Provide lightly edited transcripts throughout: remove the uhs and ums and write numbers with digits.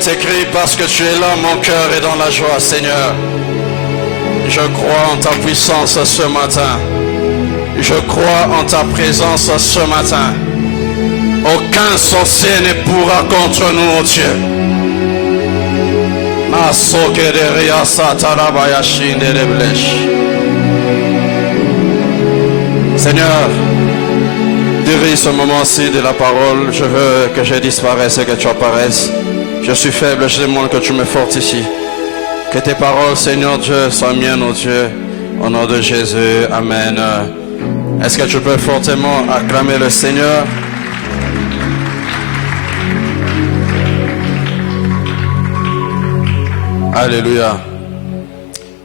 est écrit, parce que tu es là, mon cœur est dans la joie, Seigneur. Je crois en ta puissance ce matin. Je crois en ta présence ce matin. Aucun sorcier ne pourra contre nous, oh Dieu. Seigneur, dirige ce moment-ci de la parole. Je veux que je disparaisse et que tu apparaisses. Je suis faible, je demande que tu me fortifies. Que tes paroles, Seigneur Dieu, soient miennes, oh Dieu. Au nom de Jésus, Amen. Est-ce que tu peux fortement acclamer le Seigneur? Alléluia.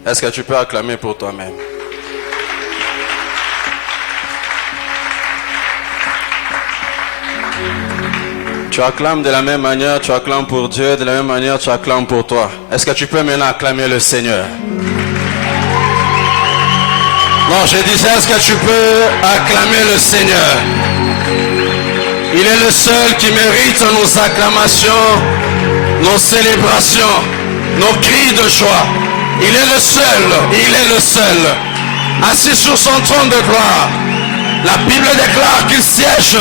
Est-ce que tu peux acclamer pour toi-même? Tu acclames de la même manière, tu acclames pour Dieu, de la même manière, tu acclames pour toi. Est-ce que tu peux maintenant acclamer le Seigneur? Non, je disais, est-ce que tu peux acclamer le Seigneur? Il est le seul qui mérite nos acclamations, nos célébrations, nos cris de joie. Il est le seul, assis sur son trône de gloire. La Bible déclare qu'il siège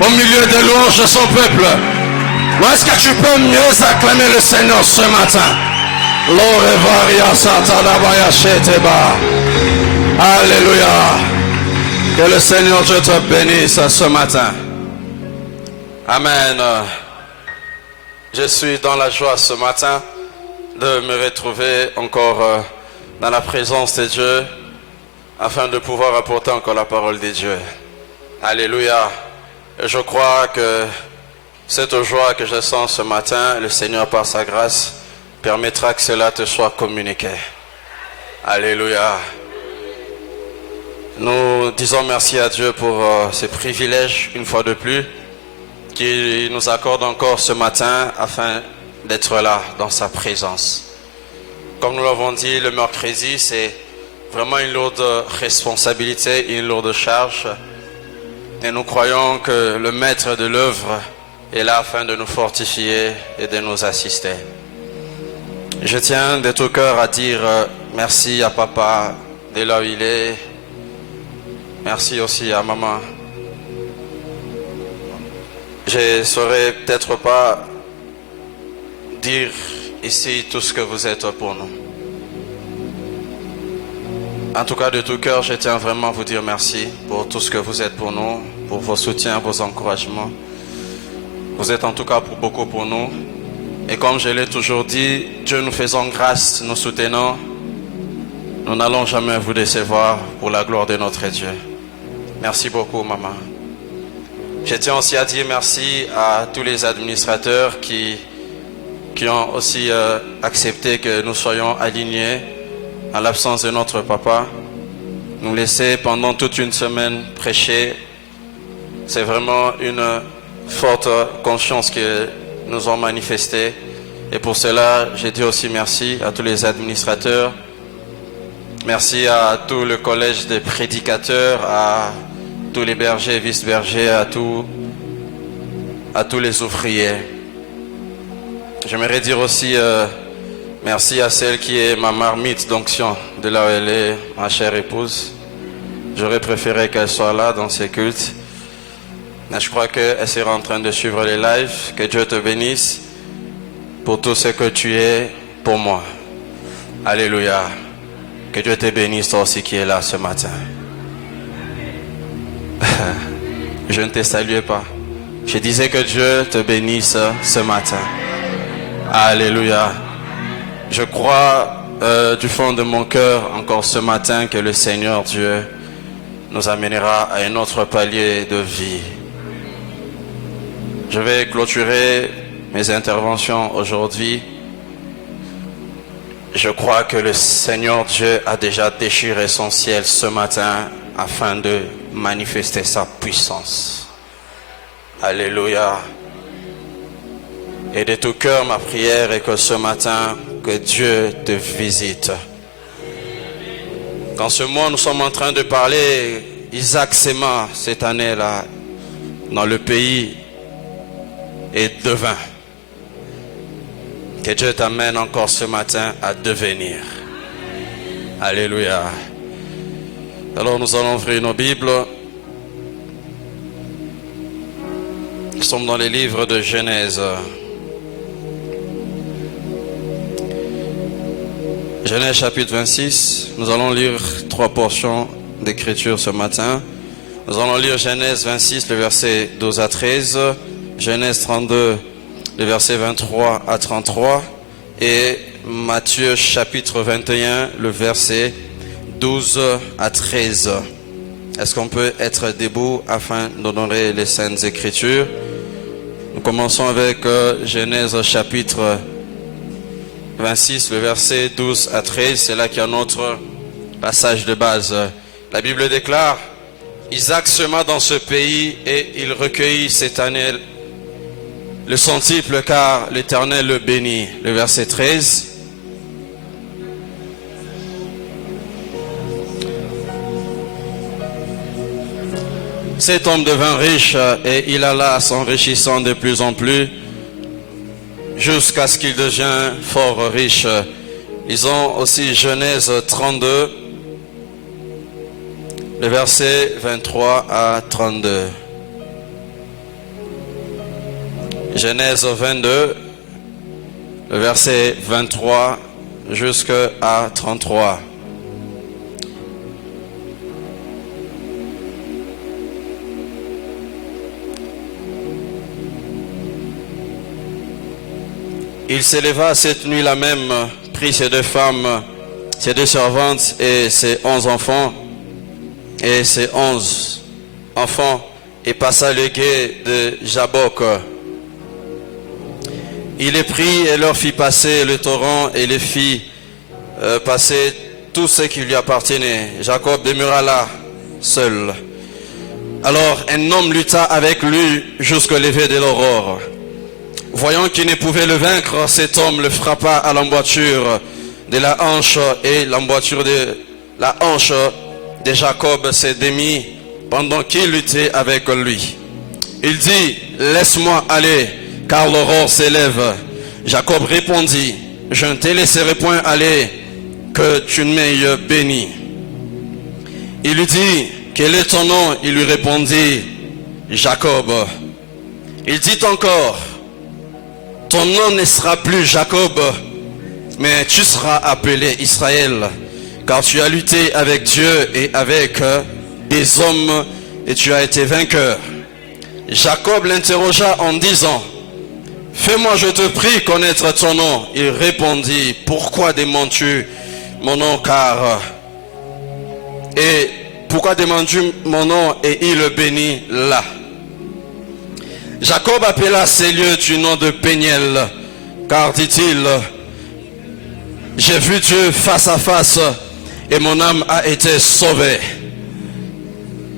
au milieu des louanges de son peuple. Ou est-ce que tu peux mieux acclamer le Seigneur ce matin? Alléluia. Que le Seigneur Dieu te bénisse ce matin. Amen. Je suis dans la joie ce matin de me retrouver encore dans la présence de Dieu afin de pouvoir apporter encore la parole de Dieu. Alléluia. Et je crois que cette joie que je sens ce matin, le Seigneur par sa grâce permettra que cela te soit communiqué. Alléluia. Nous disons merci à Dieu pour ce privilège une fois de plus qu'il nous accorde encore ce matin afin d'être là dans sa présence. Comme nous l'avons dit, le mercredi, c'est vraiment une lourde responsabilité, une lourde charge. Et nous croyons que le maître de l'œuvre est là afin de nous fortifier et de nous assister. Je tiens de tout cœur à dire merci à papa de là où il est. Merci aussi à maman. Je ne saurais peut-être pas dire ici tout ce que vous êtes pour nous. En tout cas, de tout cœur, je tiens vraiment à vous dire merci pour tout ce que vous êtes pour nous, pour vos soutiens, vos encouragements. Vous êtes en tout cas pour beaucoup pour nous. Et comme je l'ai toujours dit, Dieu nous faisant grâce, nous soutenant, nous n'allons jamais vous décevoir pour la gloire de notre Dieu. Merci beaucoup, maman. Je tiens aussi à dire merci à tous les administrateurs qui ont aussi accepté que nous soyons alignés en l'absence de notre papa. Nous laisser pendant toute une semaine prêcher. C'est vraiment une forte conscience que nous ont manifestée. Et pour cela, je dis aussi merci à tous les administrateurs. Merci à tout le collège des prédicateurs, à tous les bergers et vice-bergers, à tous les ouvriers. J'aimerais dire aussi merci à celle qui est ma marmite d'onction, de là où elle est, ma chère épouse. J'aurais préféré qu'elle soit là dans ces cultes. Mais je crois qu'elle sera en train de suivre les lives. Que Dieu te bénisse pour tout ce que tu es pour moi. Alléluia. Que Dieu te bénisse toi aussi qui est là ce matin. Je ne te saluais pas. Je disais que Dieu te bénisse ce matin. Alléluia. Je crois du fond de mon cœur encore ce matin que le Seigneur Dieu nous amènera à un autre palier de vie. Je vais clôturer mes interventions aujourd'hui. Je crois que le Seigneur Dieu a déjà déchiré son ciel ce matin afin de manifester sa puissance. Alléluia. Et de tout cœur, ma prière est que ce matin, que Dieu te visite. Dans ce mois, nous sommes en train de parler Isaac Sema cette année-là dans le pays est devin. Que Dieu t'amène encore ce matin à devenir. Alléluia. Alors nous allons ouvrir nos Bibles. Nous sommes dans les livres de Genèse. Genèse chapitre 26. Nous allons lire 3 portions d'écriture ce matin. Nous allons lire Genèse 26, le verset 12 à 13. Genèse 32, le verset 23 à 33. Et Matthieu chapitre 21, le verset 12 à 13. Est-ce qu'on peut être debout afin d'honorer les saintes écritures? Nous commençons avec Genèse chapitre 26, le verset 12 à 13. C'est là qu'il y a notre passage de base. La Bible déclare: Isaac sema dans ce pays et il recueillit cette année le centuple car l'Éternel le bénit. Le verset 13. Cet homme devint riche et il alla s'enrichissant de plus en plus jusqu'à ce qu'il devienne fort riche. Ils ont aussi Genèse 32, le verset 23 à 32. Genèse 22, le verset 23 jusqu'à 33. Il s'éleva cette nuit-là même, prit ses 2 femmes, ses 2 servantes et ses 11 enfants, et ses 11 enfants, et passa le gué de Jabbok. Il les prit et leur fit passer le torrent et les fit passer tout ce qui lui appartenait. Jacob demeura là, seul. Alors un homme lutta avec lui jusqu'au lever de l'aurore. Voyant qu'il ne pouvait le vaincre, cet homme le frappa à l'emboîture de la hanche, et l'emboîture de la hanche de Jacob se démit pendant qu'il luttait avec lui. Il dit: laisse-moi aller, car l'aurore s'élève. Jacob répondit: je ne te laisserai point aller, que tu ne m'aies béni. Il lui dit: quel est ton nom? Il lui répondit: Jacob. Il dit encore: ton nom ne sera plus Jacob, mais tu seras appelé Israël, car tu as lutté avec Dieu et avec des hommes, et tu as été vainqueur. Jacob l'interrogea en disant: fais-moi, je te prie, connaître ton nom. Il répondit: pourquoi demandes-tu mon nom, car... Et pourquoi demandes-tu mon nom? Et il le bénit là. Jacob appela ces lieux du nom de Péniel, car, dit-il, j'ai vu Dieu face à face, et mon âme a été sauvée.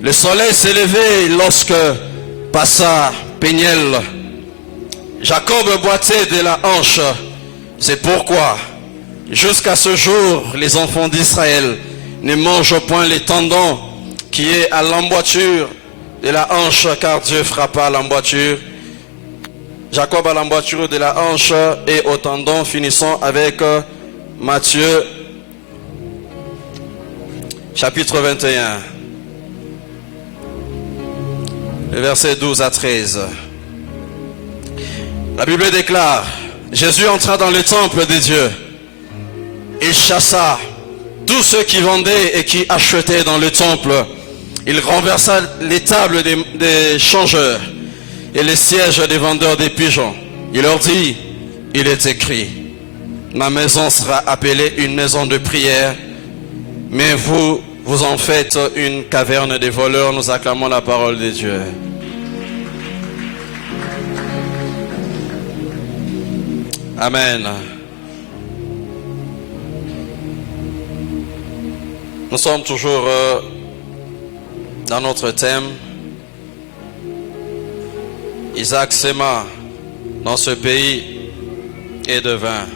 Le soleil s'est levé lorsque passa Péniel. Jacob boitait de la hanche. C'est pourquoi, jusqu'à ce jour, les enfants d'Israël ne mangent point les tendons qui est à l'emboîture de la hanche, car Dieu frappa l'emboîture. Jacob à l'emboîture de la hanche et au tendon. Finissons avec Matthieu chapitre 21, le verset 12 à 13. La Bible déclare: Jésus entra dans le temple de Dieu. Il chassa tous ceux qui vendaient et qui achetaient dans le temple. Il renversa les tables des changeurs et les sièges des vendeurs des pigeons. Il leur dit: il est écrit, ma maison sera appelée une maison de prière, mais vous en faites une caverne des voleurs. Nous acclamons la parole de Dieu. Amen. Nous sommes toujours dans notre thème. Isaac sema dans ce pays et devint.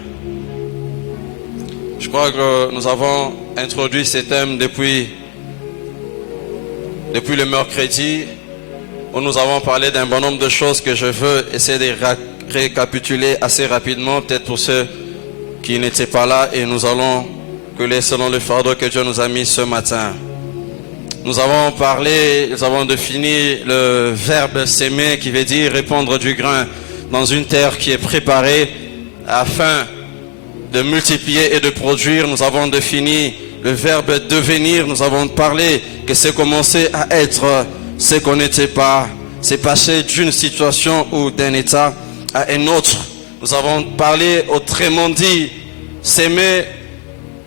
Je crois que nous avons introduit ce thème depuis le mercredi, où nous avons parlé d'un bon nombre de choses que je veux essayer de récapituler assez rapidement, peut-être pour ceux qui n'étaient pas là, et nous allons couler selon le fardeau que Dieu nous a mis ce matin. Nous avons défini le verbe s'aimer qui veut dire répandre du grain dans une terre qui est préparée afin de multiplier et de produire. Nous avons défini le verbe devenir. Nous avons parlé que c'est commencer à être ce qu'on n'était pas. C'est passer d'une situation ou d'un état à un autre. Nous avons parlé autrement dit, s'aimer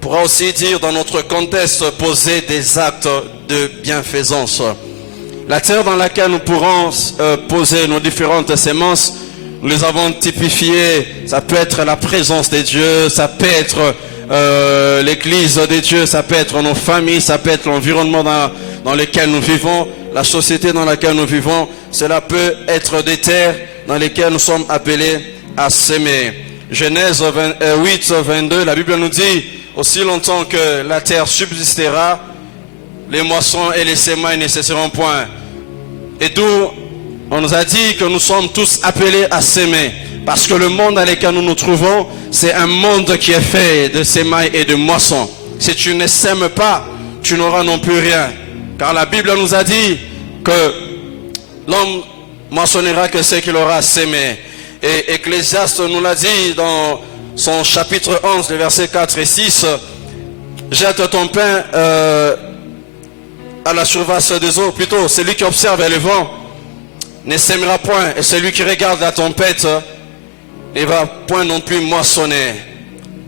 pourra aussi dire dans notre contexte poser des actes de bienfaisance. La terre dans laquelle nous pourrons poser nos différentes semences, nous les avons typifiées. Ça peut être la présence de Dieu, ça peut être l'église de Dieu, ça peut être nos familles, ça peut être l'environnement dans lequel nous vivons, la société dans laquelle nous vivons. Cela peut être des terres dans lesquelles nous sommes appelés à s'aimer. Genèse 8, 22, la Bible nous dit: aussi longtemps que la terre subsistera, les moissons et les semailles ne cesseront point. Et d'où on nous a dit que nous sommes tous appelés à s'aimer. Parce que le monde dans lequel nous nous trouvons, c'est un monde qui est fait de semailles et de moissons. Si tu ne sèmes pas, tu n'auras non plus rien. Car la Bible nous a dit que l'homme moissonnera que ce qu'il aura sémé. Et Ecclésiaste nous l'a dit dans son chapitre 11, les versets 4 et 6. Jette ton pain à la surface des eaux. Plutôt, celui qui observe le vent ne sèmera point. Et celui qui regarde la tempête ne va point non plus moissonner.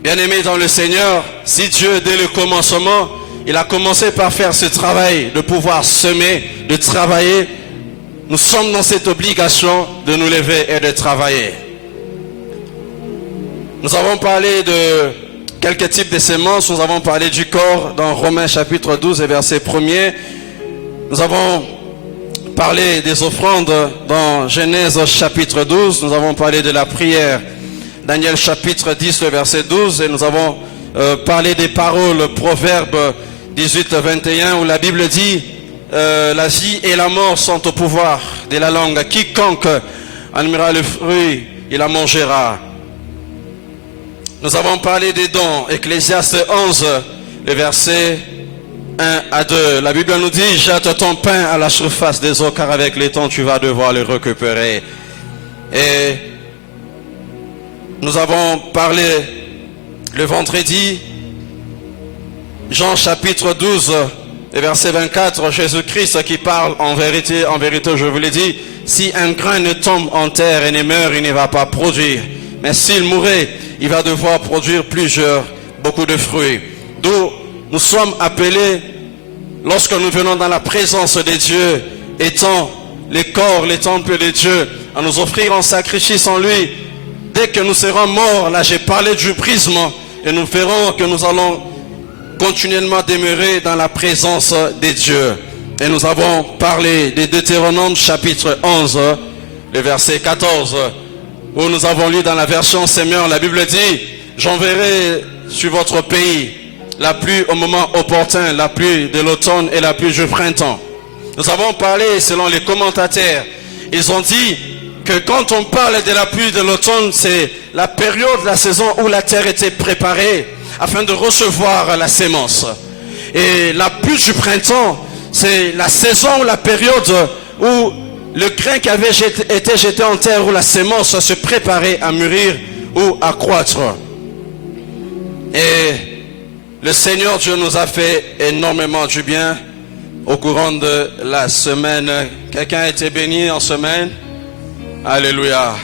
Bien-aimés dans le Seigneur, si Dieu, dès le commencement, il a commencé par faire ce travail de pouvoir semer, de travailler, nous sommes dans cette obligation de nous lever et de travailler. Nous avons parlé de quelques types de semences. Nous avons parlé du corps dans Romains chapitre 12 et verset 1er. Nous avons parlé des offrandes dans Genèse chapitre 12. Nous avons parlé de la prière. Daniel chapitre 10 verset 12. Et nous avons parlé des paroles Proverbes 18, 21 où la Bible dit la vie et la mort sont au pouvoir de la langue. Quiconque en aimera le fruit, il la mangera. Nous avons parlé des dons. Ecclésiaste 11, le verset 1 à 2. La Bible nous dit: jette ton pain à la surface des eaux, car avec le temps tu vas devoir le récupérer. Et nous avons parlé le vendredi, Jean chapitre 12, le verset 24, Jésus-Christ qui parle en vérité, je vous l'ai dit, si un grain ne tombe en terre et ne meurt, il ne va pas produire. Mais s'il mourait, il va devoir produire beaucoup de fruits. D'où nous sommes appelés, lorsque nous venons dans la présence de Dieu, étant les corps, les temples de Dieu, à nous offrir en sacrifice en lui. Dès que nous serons morts, là j'ai parlé du prisme, et nous verrons que nous allons continuellement demeurer dans la présence de Dieu. Et nous avons parlé de Deutéronome chapitre 11, le verset 14, où nous avons lu dans la version Semeur, la Bible dit: j'enverrai sur votre pays la pluie au moment opportun, la pluie de l'automne et la pluie du printemps. Nous avons parlé, selon les commentateurs, ils ont dit que quand on parle de la pluie de l'automne, c'est la période de la saison où la terre était préparée afin de recevoir la sémence. Et la pluie du printemps, c'est la saison ou la période où le grain qui avait été jeté en terre, où la sémence se préparait à mûrir ou à croître. Et le Seigneur Dieu nous a fait énormément du bien au courant de la semaine. Quelqu'un a été béni en semaine? Alléluia.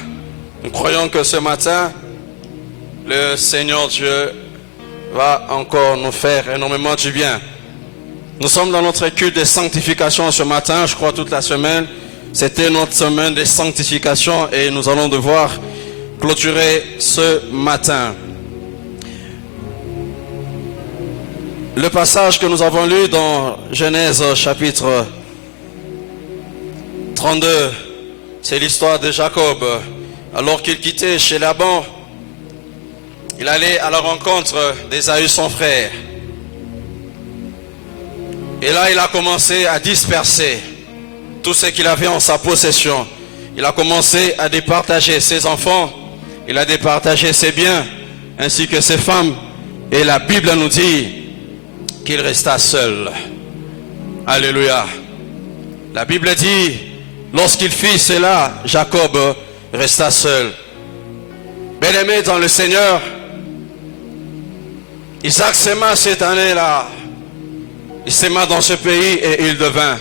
Nous croyons que ce matin, le Seigneur Dieu va encore nous faire énormément du bien. Nous sommes dans notre culte de sanctification ce matin, je crois toute la semaine. C'était notre semaine de sanctification et nous allons devoir clôturer ce matin. Le passage que nous avons lu dans Genèse chapitre 32, c'est l'histoire de Jacob. Alors qu'il quittait chez Laban, il allait à la rencontre d'Ésaü son frère. Et là, il a commencé à disperser tout ce qu'il avait en sa possession. il a commencé à départager ses enfants, il a départagé ses biens, ainsi que ses femmes. Et la Bible nous dit qu'il resta seul. Alléluia. La Bible dit, lorsqu'il fit cela, Jacob resta seul. Bien-aimé dans le Seigneur, Isaac s'aima cette année-là. Il s'aima dans ce pays et il devint.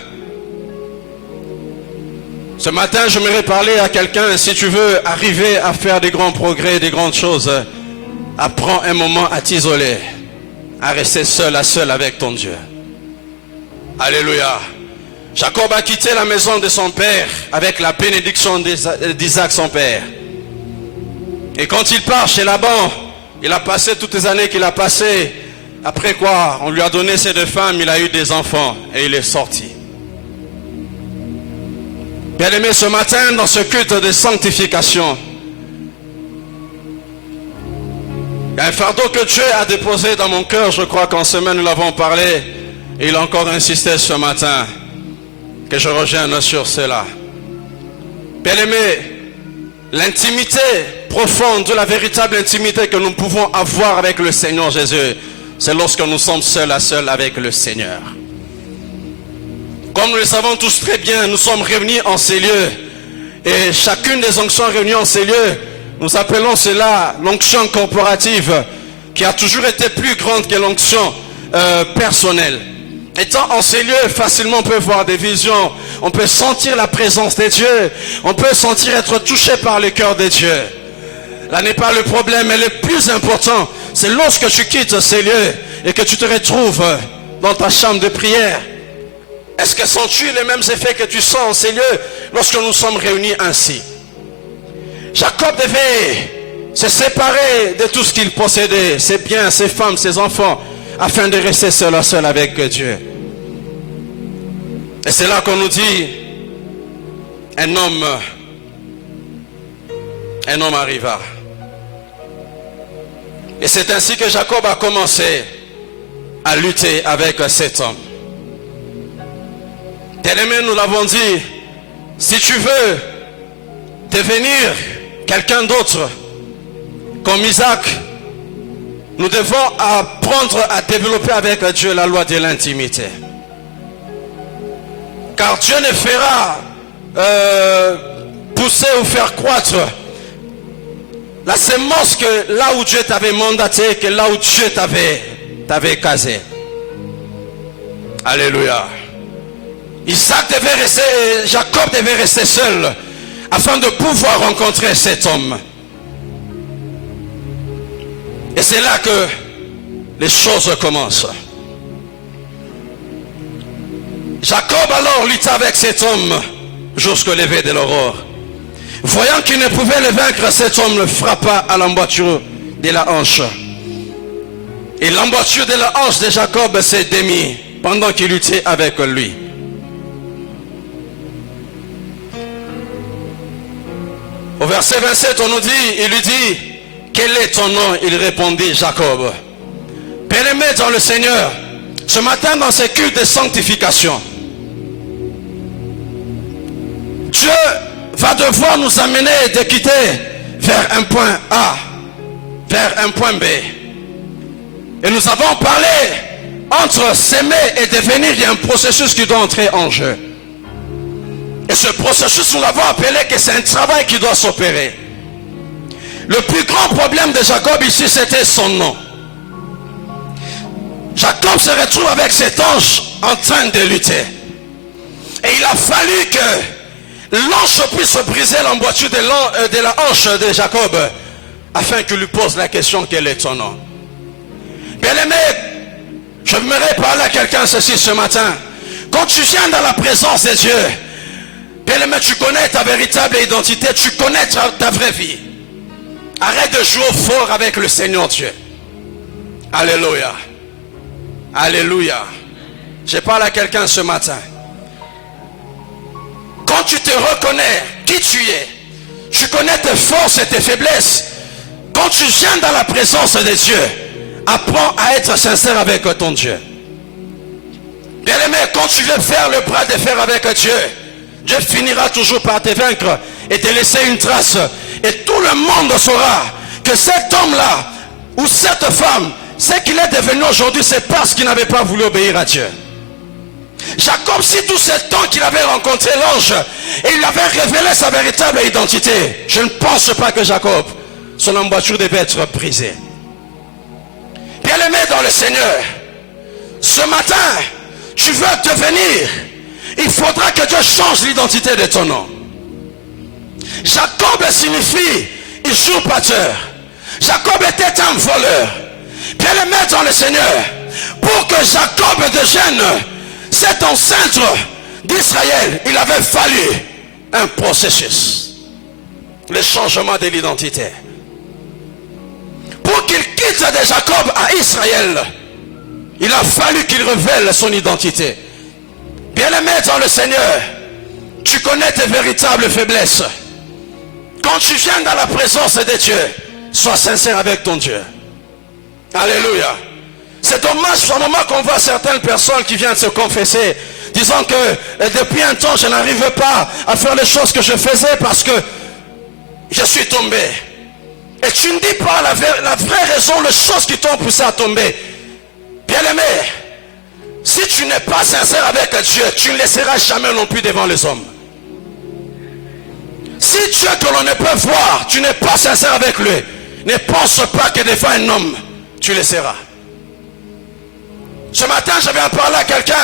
Ce matin, j'aimerais parler à quelqu'un, si tu veux arriver à faire des grands progrès, des grandes choses, apprends un moment à t'isoler, à rester seul à seul avec ton Dieu. Alléluia. Jacob a quitté la maison de son père avec la bénédiction d'Isaac son père. Et quand il part chez Laban, il a passé toutes les années qu'il a passées. Après quoi, on lui a donné ses 2 femmes, il a eu des enfants et il est sorti. Bien-aimé, ce matin, dans ce culte de sanctification, il y a un fardeau que Dieu a déposé dans mon cœur. Je crois qu'en semaine nous l'avons parlé. Et il a encore insisté ce matin que je revienne sur cela. Bien-aimé, l'intimité profonde, la véritable intimité que nous pouvons avoir avec le Seigneur Jésus, c'est lorsque nous sommes seuls à seul avec le Seigneur. Comme nous le savons tous très bien, nous sommes réunis en ces lieux. Et chacune des onctions réunies en ces lieux, nous appelons cela l'onction corporative, qui a toujours été plus grande que l'onction personnelle. Étant en ces lieux, facilement on peut voir des visions, on peut sentir la présence de Dieu, on peut sentir être touché par le cœur de Dieu. Là n'est pas le problème, mais le plus important, c'est lorsque tu quittes ces lieux et que tu te retrouves dans ta chambre de prière. Est-ce que sens-tu les mêmes effets que tu sens en ces lieux lorsque nous sommes réunis ainsi? Jacob devait se séparer de tout ce qu'il possédait, ses biens, ses femmes, ses enfants, afin de rester seul à seul avec Dieu. Et c'est là qu'on nous dit, un homme arriva. Et c'est ainsi que Jacob a commencé à lutter avec cet homme. Bien-aimé, nous l'avons dit, si tu veux devenir quelqu'un d'autre, comme Isaac, nous devons apprendre à développer avec Dieu la loi de l'intimité. Car Dieu ne fera pousser ou faire croître la semence que là où Dieu t'avait mandaté, que là où Dieu t'avait casé. Alléluia. Jacob devait rester seul afin de pouvoir rencontrer cet homme. Et c'est là que les choses commencent. Jacob alors lutta avec cet homme jusqu'au lever de l'aurore. Voyant qu'il ne pouvait le vaincre, cet homme le frappa à l'emboîture de la hanche. Et l'emboîture de la hanche de Jacob s'est démise pendant qu'il luttait avec lui. Au verset 27, on nous dit, il lui dit, quel est ton nom? Il répondit, Jacob. Bien-aimé dans le Seigneur, ce matin dans ce culte de sanctification, Dieu va devoir nous amener de quitter vers un point A, vers un point B. Et nous avons parlé entre s'aimer et devenir, il y a un processus qui doit entrer en jeu. Et ce processus, nous l'avons appelé que c'est un travail qui doit s'opérer. Le plus grand problème de Jacob ici, c'était son nom. Jacob se retrouve avec cet ange en train de lutter. Et il a fallu que l'ange puisse briser l'emboîture de la hanche de Jacob afin qu'il lui pose la question, quel est ton nom? Bien-aimé, j'aimerais parler à quelqu'un ceci ce matin. Quand tu viens dans la présence de Dieu, bien-aimé, tu connais ta véritable identité, tu connais ta vraie vie. Arrête de jouer fort avec le Seigneur Dieu. Alléluia. Alléluia. Je parle à quelqu'un ce matin. Quand tu te reconnais qui tu es, tu connais tes forces et tes faiblesses. Quand tu viens dans la présence de Dieu, apprends à être sincère avec ton Dieu. Bien-aimé, quand tu veux faire le bras de fer avec Dieu, Dieu finira toujours par te vaincre et de laisser une trace. Et tout le monde saura que cet homme-là, ou cette femme, ce qu'il est devenu aujourd'hui, c'est parce qu'il n'avait pas voulu obéir à Dieu. Jacob, si tout ce temps qu'il avait rencontré l'ange, et il avait révélé sa véritable identité, je ne pense pas que Jacob, son emboîture devait être brisée. Bien-aimé dans le Seigneur, ce matin, tu veux devenir, il faudra que Dieu change l'identité de ton nom. Jacob signifie usurpateur. Jacob était un voleur. Bien-aimé dans le Seigneur, pour que Jacob devienne cet ancêtre d'Israël, il avait fallu un processus. Le changement de l'identité. Pour qu'il quitte de Jacob à Israël, il a fallu qu'il révèle son identité. Bien-aimé dans le Seigneur, tu connais tes véritables faiblesses. Quand tu viens dans la présence de Dieu, sois sincère avec ton Dieu. Alléluia. C'est dommage par moment qu'on voit certaines personnes qui viennent se confesser, disant que depuis un temps je n'arrive pas à faire les choses que je faisais parce que je suis tombé. Et tu ne dis pas la vraie raison, les choses qui t'ont poussé à tomber. Bien-aimé, si tu n'es pas sincère avec Dieu, tu ne le seras jamais non plus devant les hommes. Si Dieu que l'on ne peut voir, tu n'es pas sincère avec lui, ne pense pas que devant un homme, tu le seras. Ce matin, je viens parler à quelqu'un.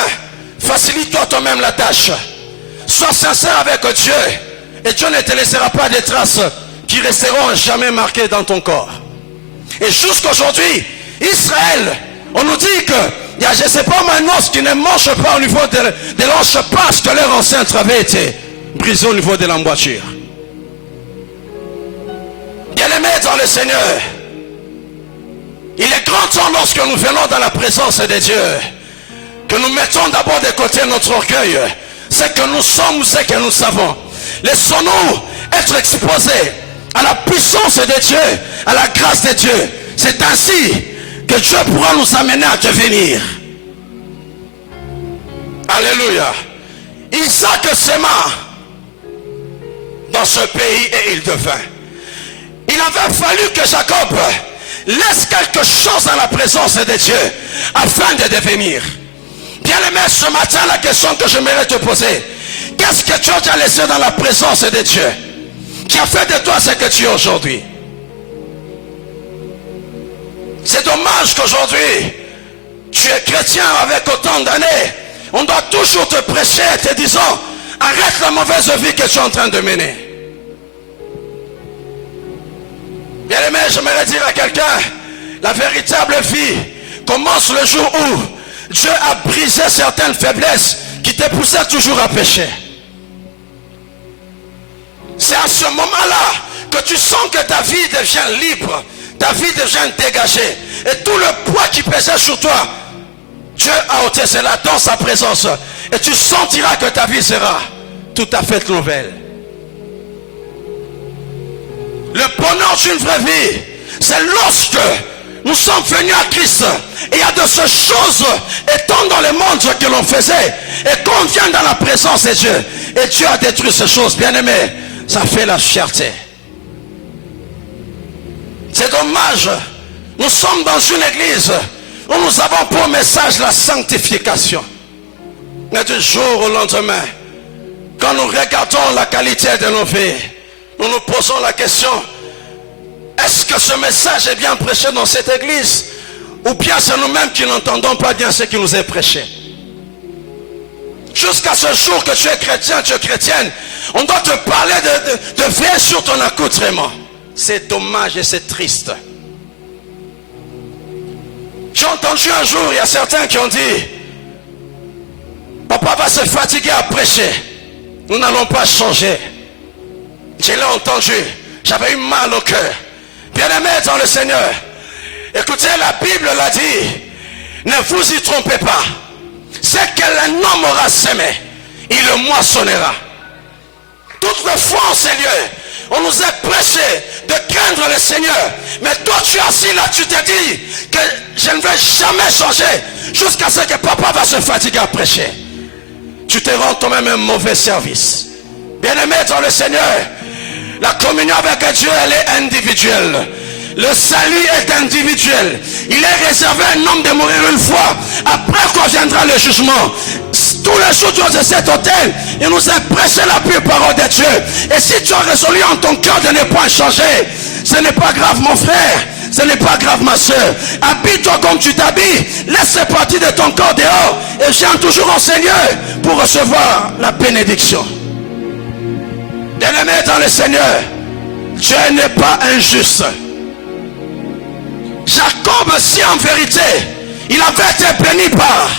Facilite-toi toi-même la tâche. Sois sincère avec Dieu. Et Dieu ne te laissera pas des traces qui resteront jamais marquées dans ton corps. Et jusqu'aujourd'hui, Israël, on nous dit que il y a, je ne sais pas, un os qui ne mange pas au niveau de l'anche parce que leur ancêtre avait été brisé au niveau de l'emboîture. Bien-aimés dans le Seigneur, il est grand temps lorsque nous venons dans la présence de Dieu que nous mettons d'abord de côté notre orgueil, ce que nous sommes ou ce que nous savons. Laissons-nous être exposés à la puissance de Dieu, à la grâce de Dieu. C'est ainsi que Dieu pourra nous amener à devenir. Alléluia. Isaac sema dans ce pays et il devint. Il avait fallu que Jacob laisse quelque chose dans la présence de Dieu afin de devenir. Bien-aimé, ce matin, la question que j'aimerais te poser, qu'est-ce que Dieu t'a laissé dans la présence de Dieu qui a fait de toi ce que tu es aujourd'hui? C'est dommage qu'aujourd'hui tu es chrétien avec autant d'années. On doit toujours te prêcher te disant arrête la mauvaise vie que tu es en train de mener. Bien-aimé, j'aimerais dire à quelqu'un, la véritable vie commence le jour où Dieu a brisé certaines faiblesses qui te poussaient toujours à pécher. C'est à ce moment-là que tu sens que ta vie devient libre, ta vie devient dégagée. Et tout le poids qui pesait sur toi, Dieu a ôté cela dans sa présence. Et tu sentiras que ta vie sera tout à fait nouvelle. Le bonheur d'une vraie vie, c'est lorsque nous sommes venus à Christ et il y a de ces choses étant dans le monde que l'on faisait et qu'on vient dans la présence de Dieu et Dieu a détruit ces choses. Bien aimé, ça fait la fierté. C'est dommage, nous sommes dans une église où nous avons pour message la sanctification. Mais du jour au lendemain, quand nous regardons la qualité de nos vies, nous nous posons la question, est-ce que ce message est bien prêché dans cette église? Ou bien c'est nous-mêmes qui n'entendons pas bien ce qui nous est prêché? Jusqu'à ce jour que tu es chrétien, tu es chrétienne, on doit te parler de veiller sur ton accoutrement. C'est dommage et c'est triste. J'ai entendu un jour, il y a certains qui ont dit, papa va se fatiguer à prêcher, nous n'allons pas changer. Je l'ai entendu, j'avais eu mal au cœur. Bien-aimé dans le Seigneur, écoutez, la Bible l'a dit, ne vous y trompez pas. C'est que l'un homme aura semé, il le moissonnera. Toutefois en ces lieux, on nous a prêché de craindre le Seigneur. Mais toi tu es assis là, tu te dis que je ne vais jamais changer jusqu'à ce que papa va se fatiguer à prêcher. Tu te rends toi-même un mauvais service. Bien-aimé dans le Seigneur, La communion avec Dieu, elle est individuelle. Le salut est individuel. Il est réservé à un homme de mourir une fois. Après quoi viendra le jugement. Tous les jours de cet hôtel, il nous a prêché la pure parole de Dieu. Et si tu as résolu en ton cœur de ne pas changer, ce n'est pas grave mon frère. Ce n'est pas grave ma soeur. Habille-toi comme tu t'habilles. Laisse ces parties de ton corps dehors. Et viens toujours au Seigneur pour recevoir la bénédiction. Bien-aimé dans le Seigneur, Dieu n'est pas injuste. Jacob, si en vérité, il avait été béni par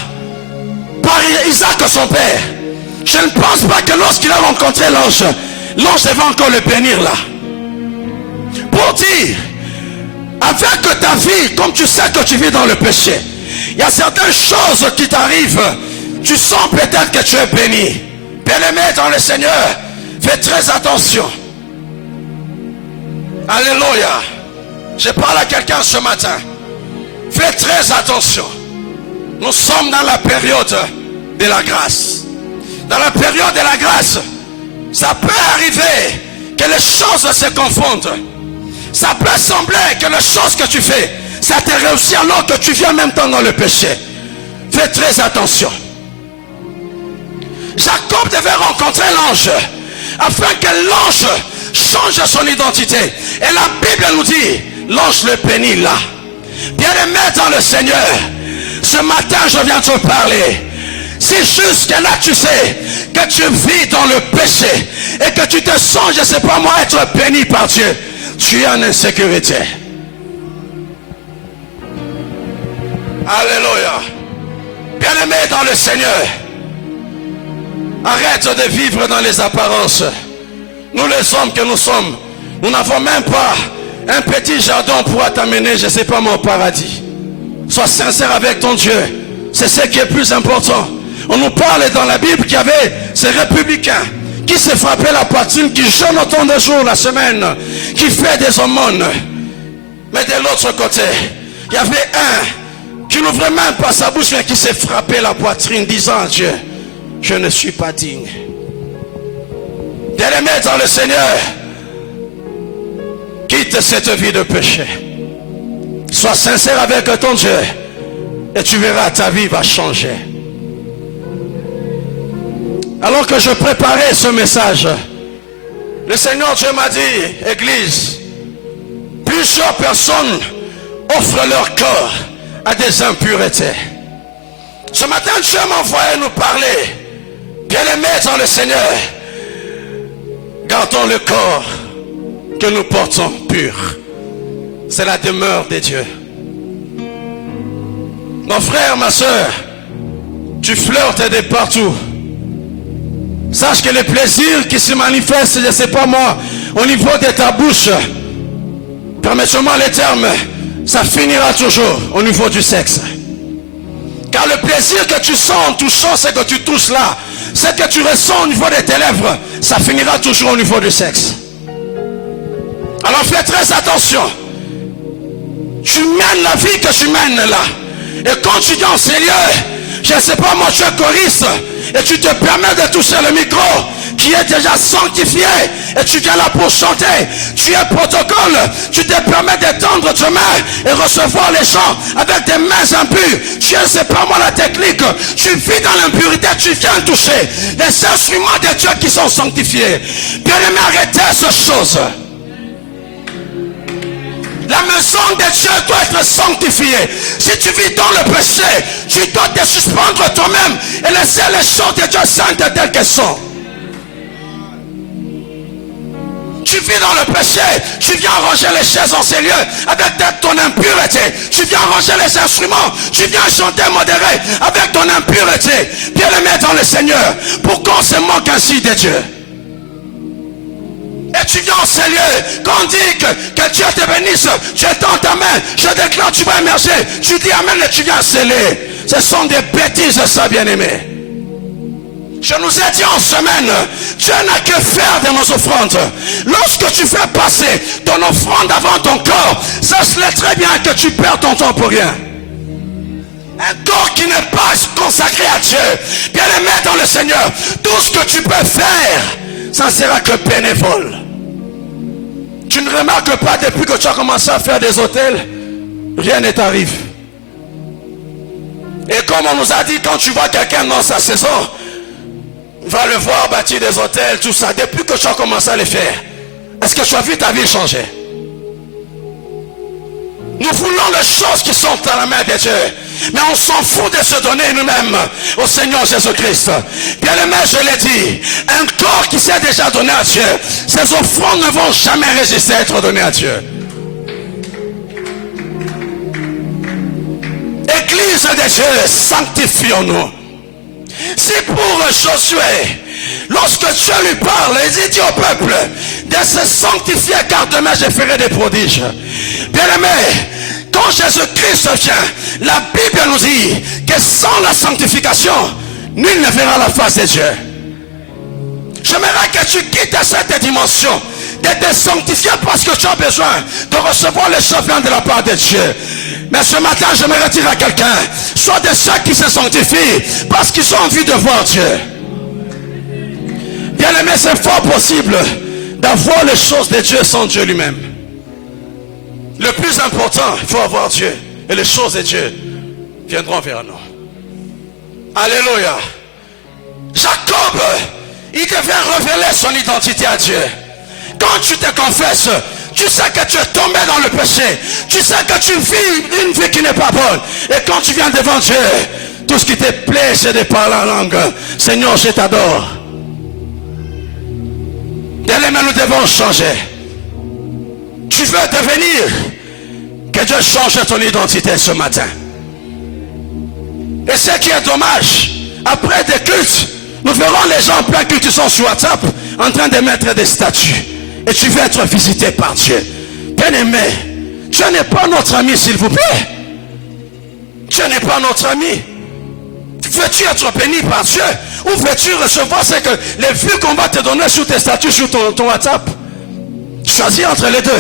Isaac son père, je ne pense pas que lorsqu'il a rencontré l'ange devait encore le bénir là. Pour dire, avec ta vie, comme tu sais que tu vis dans le péché, il y a certaines choses qui t'arrivent, tu sens peut-être que tu es béni. Bien-aimé dans le Seigneur, fais très attention. Alléluia. Je parle à quelqu'un ce matin. Fais très attention. Nous sommes dans la période de la grâce. Dans la période de la grâce, ça peut arriver que les choses se confondent. Ça peut sembler que les choses que tu fais, ça te réussit alors que tu viens en même temps dans le péché. Fais très attention. Jacob devait rencontrer l'ange afin que l'ange change son identité. Et la Bible nous dit, l'ange le bénit là. Bien-aimé dans le Seigneur, ce matin je viens te parler. Si jusque là tu sais que tu vis dans le péché et que tu te sens, je ne sais pas moi, être béni par Dieu, tu es en insécurité. Alléluia. Bien-aimé dans le Seigneur, arrête de vivre dans les apparences. Nous les hommes que nous sommes, nous n'avons même pas un petit jardin pour t'amener, je ne sais pas moi, au paradis. Sois sincère avec ton Dieu. C'est ce qui est plus important. On nous parle dans la Bible qu'il y avait ces républicains qui se frappaient la poitrine, qui jeûnent autant de jours la semaine, qui fait des aumônes. Mais de l'autre côté, il y avait un qui n'ouvrait même pas sa bouche, mais qui s'est frappé la poitrine, disant à Dieu, je ne suis pas digne. Bien-aimé dans le Seigneur, quitte cette vie de péché. Sois sincère avec ton Dieu et tu verras, ta vie va changer. Alors que je préparais ce message, le Seigneur Dieu m'a dit, Église, plusieurs personnes offrent leur corps à des impuretés. Ce matin, Dieu m'a envoyé nous parler. Bien-aimés dans le Seigneur, gardons le corps que nous portons pur. C'est la demeure de Dieu. Mon frère, ma soeur, tu flirtes de partout. Sache que le plaisir qui se manifeste, je ne sais pas moi, au niveau de ta bouche, permettez-moi les termes, ça finira toujours au niveau du sexe. Car le plaisir que tu sens en touchant ce que tu touches là, ce que tu ressens au niveau de tes lèvres, ça finira toujours au niveau du sexe. Alors fais très attention. Tu mènes la vie que tu mènes là. Et quand tu viens en Seigneur, je ne sais pas moi, tu es choriste et tu te permets de toucher le micro qui est déjà sanctifié et tu viens là pour chanter. Tu es protocole, tu te permets d'étendre tes mains et recevoir les gens avec des mains impures. Tu ne sais pas moi la technique, tu vis dans l'impurité, tu viens toucher les instruments de Dieu qui sont sanctifiés. Bien aimé, arrêtez ces choses. La maison de Dieu doit être sanctifiée. Si tu vis dans le péché, tu dois te suspendre toi-même et laisser les choses de Dieu saintes telles qu'elles sont. Tu vis dans le péché, tu viens arranger les chaises en ces lieux avec ton impureté. Tu viens arranger les instruments, tu viens chanter modéré avec ton impureté. Bien aimé dans le Seigneur, pourquoi on se moque ainsi de Dieu? Et tu viens en ces lieux, quand on dit que Dieu te bénisse, tu étends ta main, je déclare tu vas émerger, tu dis amen et tu viens sceller. Ce sont des bêtises ça, bien-aimé. Je nous ai dit en semaine, Dieu n'a que faire de nos offrandes. Lorsque tu fais passer ton offrande avant ton corps, sache-le très bien que tu perds ton temps pour rien. Un corps qui n'est pas consacré à Dieu, bien-aimé dans le Seigneur, tout ce que tu peux faire, ça ne sera que bénévole. Tu ne remarques pas depuis que tu as commencé à faire des hôtels, rien ne t'arrive. Et comme on nous a dit, quand tu vois quelqu'un dans sa saison, va le voir bâtir des hôtels, tout ça. Depuis que tu as commencé à les faire, est-ce que tu as vu ta vie changer? Nous voulons les choses qui sont dans la main de Dieu. Mais on s'en fout de se donner nous-mêmes au Seigneur Jésus-Christ. Bien-aimé, je l'ai dit, un corps qui s'est déjà donné à Dieu, ses offrandes ne vont jamais résister à être données à Dieu. Église de Dieu, sanctifions-nous. Si pour Josué, lorsque Dieu lui parle, il dit au peuple de se sanctifier, car demain je ferai des prodiges. Bien-aimé, quand Jésus-Christ vient, la Bible nous dit que sans la sanctification, nul ne verra la face de Dieu. J'aimerais que tu quittes cette dimension de te sanctifier parce que tu as besoin de recevoir les choses de la part de Dieu. Mais ce matin, j'aimerais dire à quelqu'un, sois de ceux qui se sanctifient parce qu'ils ont envie de voir Dieu. Bien aimé, c'est fort possible d'avoir les choses de Dieu sans Dieu lui-même. Le plus important, il faut avoir Dieu. Et les choses de Dieu viendront vers nous. Alléluia. Jacob, il devait révéler son identité à Dieu. Quand tu te confesses, tu sais que tu es tombé dans le péché. Tu sais que tu vis une vie qui n'est pas bonne. Et quand tu viens devant Dieu, tout ce qui te plaît, c'est de parler en langue. Seigneur, je t'adore. Bien-aimés, nous devons changer. Tu veux devenir, que Dieu change ton identité ce matin. Et ce qui est dommage, après des cultes, nous verrons les gens en plein culte qui sont sur WhatsApp en train de mettre des statues. Et tu veux être visité par Dieu. Bien-aimé, Dieu n'est pas notre ami, s'il vous plaît. Dieu n'est pas notre ami. Veux-tu être béni par Dieu? Ou veux-tu recevoir les vues qu'on va te donner sur tes statuts, sur ton WhatsApp? Choisis entre les deux.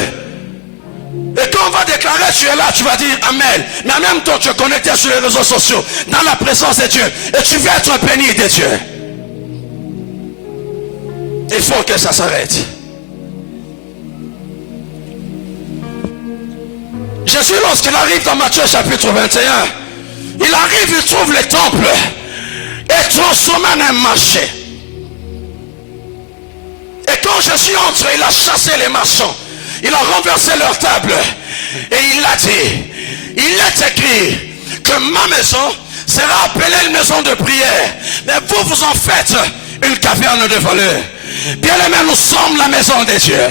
Et quand on va déclarer tu es là, tu vas dire Amen. Mais en même temps, tu es connecté sur les réseaux sociaux, dans la présence de Dieu. Et tu veux être béni de Dieu. Il faut que ça s'arrête. Jésus, lorsqu'il arrive dans Matthieu chapitre 21, il arrive, il trouve le temple et transformé en un marché. Et quand Jésus entre, il a chassé les marchands. Il a renversé leur table. Et il a dit, il est écrit que ma maison sera appelée une maison de prière. Mais vous, vous en faites une caverne de voleurs. Bien aimé, nous sommes la maison de Dieu.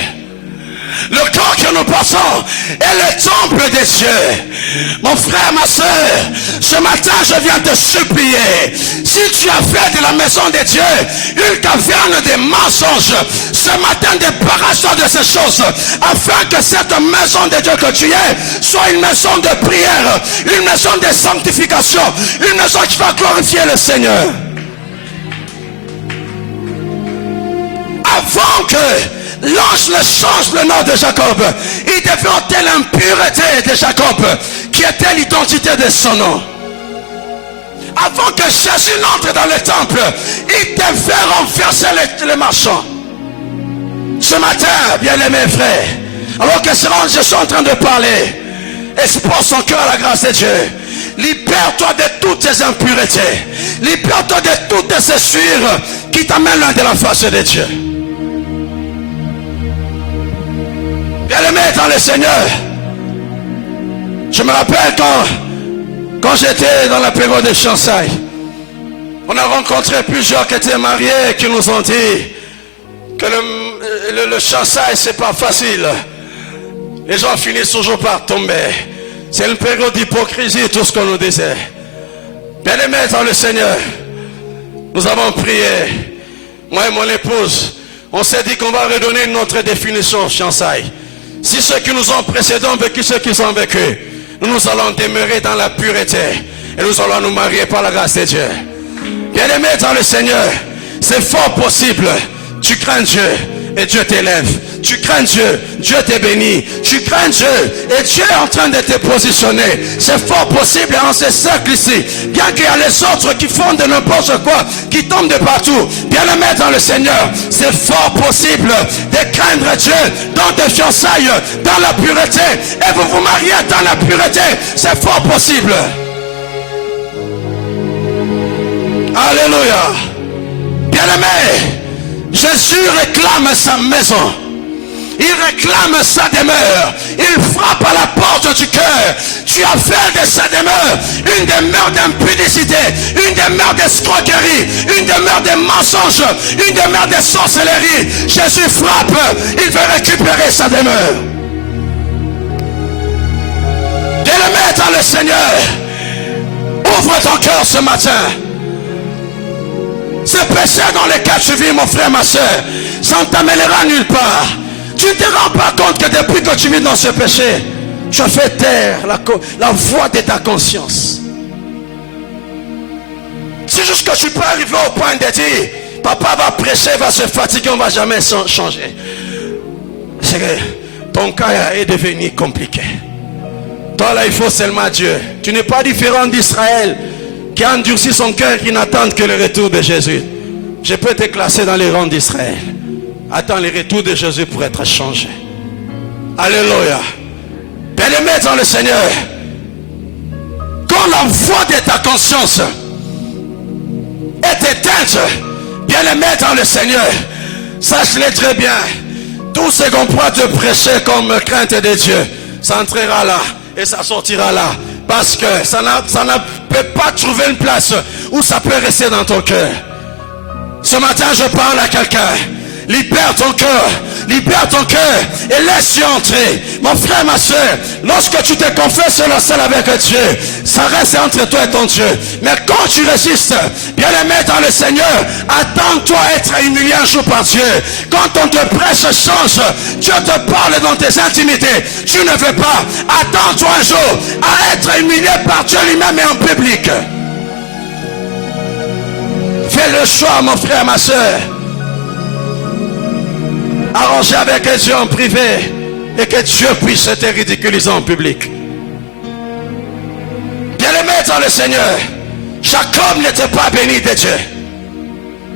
Le corps que nous passons est le temple de Dieu. Mon frère, ma soeur, ce matin je viens te supplier. Si tu as fait de la maison de Dieu une caverne de mensonges, ce matin débarrasse-toi de ces choses afin que cette maison de Dieu que tu es soit une maison de prière, une maison de sanctification, une maison qui va glorifier le Seigneur. Avant que l'ange ne change le nom de Jacob, il devait ôter l'impureté de Jacob, qui était l'identité de son nom. Avant que Jésus n'entre dans le temple, il devait renverser les marchands. Ce matin, bien-aimés frères, alors que je suis en train de parler, expose son cœur à la grâce de Dieu. Libère-toi de toutes tes impuretés. Libère-toi de toutes tes souillures qui t'amènent loin de la face de Dieu. Bien-aimé dans le Seigneur, je me rappelle quand j'étais dans la période de fiançailles, on a rencontré plusieurs qui étaient mariés et qui nous ont dit que le fiançailles c'est pas facile. Les gens finissent toujours par tomber. C'est une période d'hypocrisie, tout ce qu'on nous disait. Bien-aimé dans le Seigneur, nous avons prié. Moi et mon épouse, on s'est dit qu'on va redonner notre définition fiançailles. Si ceux qui nous ont précédés ont vécu ce qu'ils ont vécu, nous allons demeurer dans la pureté et nous allons nous marier par la grâce de Dieu. Bien-aimé dans le Seigneur, c'est fort possible. Tu crains Dieu et Dieu t'élève. Tu crains Dieu, Dieu t'est béni. Tu crains Dieu et Dieu est en train de te positionner. C'est fort possible en ces cercles ici, bien qu'il y a les autres qui font de n'importe quoi, qui tombent de partout. Bien-aimé dans le Seigneur, c'est fort possible de craindre Dieu dans des fiançailles, dans la pureté, et vous vous mariez dans la pureté. C'est fort possible. Alléluia. Bien-aimé, Jésus réclame sa maison. Il réclame sa demeure. Il frappe à la porte du cœur. Tu as fait de sa demeure une demeure d'impudicité, une demeure d'escroquerie, une demeure de mensonges, une demeure de sorcellerie. Jésus frappe. Il veut récupérer sa demeure. Bien-aimé dans le Seigneur, ouvre ton cœur ce matin. Ce péché dans lequel tu vis, mon frère, ma soeur, ça ne t'amènera nulle part. Tu ne te rends pas compte que depuis que tu vis dans ce péché, tu as fait taire la voix de ta conscience. C'est juste que tu peux arriver au point de dire, papa va prêcher, va se fatiguer, on ne va jamais changer. C'est que ton cas est devenu compliqué. Toi là, il faut seulement Dieu. Tu n'es pas différent d'Israël qui a endurci son cœur, qui n'attend que le retour de Jésus. Je peux te classer dans les rangs d'Israël. Attends le retour de Jésus pour être changé. Alléluia. Bien-aimé dans le Seigneur, quand la voix de ta conscience est éteinte, bien-aimé dans le Seigneur, sache-le très bien. Tout ce qu'on pourra te prêcher comme crainte de Dieu, ça entrera là et ça sortira là. Parce que ça ne peut pas trouver une place où ça peut rester dans ton cœur. Ce matin, je parle à quelqu'un. Libère ton cœur et laisse-le entrer. Mon frère, ma soeur, lorsque tu te confesses le seul avec Dieu, ça reste entre toi et ton Dieu. Mais quand tu résistes, bien-aimé dans le Seigneur, attends-toi à être humilié un jour par Dieu. Quand on te prêche change, Dieu te parle dans tes intimités, tu ne veux pas. Attends-toi un jour à être humilié par Dieu lui-même et en public. Fais le choix, mon frère, ma soeur. Arranger avec Dieu en privé et que Dieu puisse te ridiculiser en public. Bien-aimé dans le Seigneur, Jacob n'était pas béni de Dieu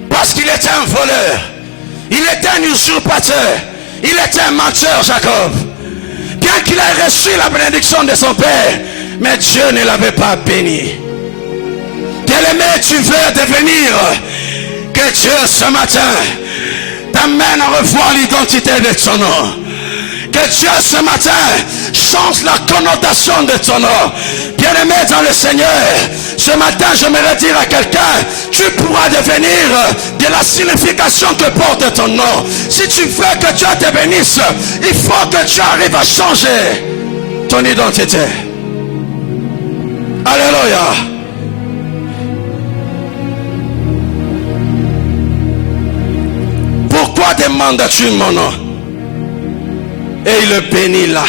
parce qu'il était un voleur, il était un usurpateur, il était un menteur, Jacob. Bien qu'il ait reçu la bénédiction de son père, mais Dieu ne l'avait pas béni. Bien-aimé, tu veux devenir que Dieu ce matin t'amène à revoir l'identité de ton nom. Que Dieu ce matin change la connotation de ton nom. Bien-aimé dans le Seigneur, ce matin j'aimerais dire à quelqu'un, tu pourras devenir de la signification que porte ton nom. Si tu veux que Dieu te bénisse, il faut que tu arrives à changer ton identité. Alléluia. Pourquoi demandes-tu mon nom? Et il le bénit là.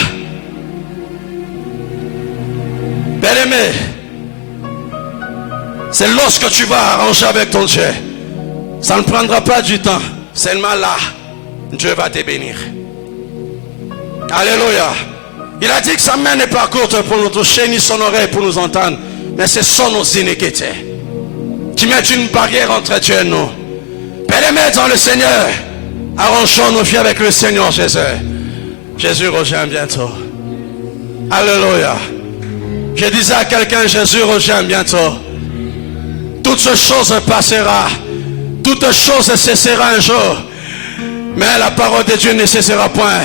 Bien-aimé, c'est lorsque tu vas arranger avec ton Dieu, ça ne prendra pas du temps. Seulement là, Dieu va te bénir. Alléluia. Il a dit que sa main n'est pas courte pour nous toucher, ni son oreille pour nous entendre, mais ce sont nos iniquités qui mettent une barrière entre Dieu et nous. Bien-aimé dans le Seigneur, arrangeons nos vies avec le Seigneur Jésus. Jésus revient bientôt. Alléluia. Je disais à quelqu'un, Jésus revient bientôt. Toutes ces choses passera. Toutes choses cesseront un jour. Mais la parole de Dieu ne cessera point.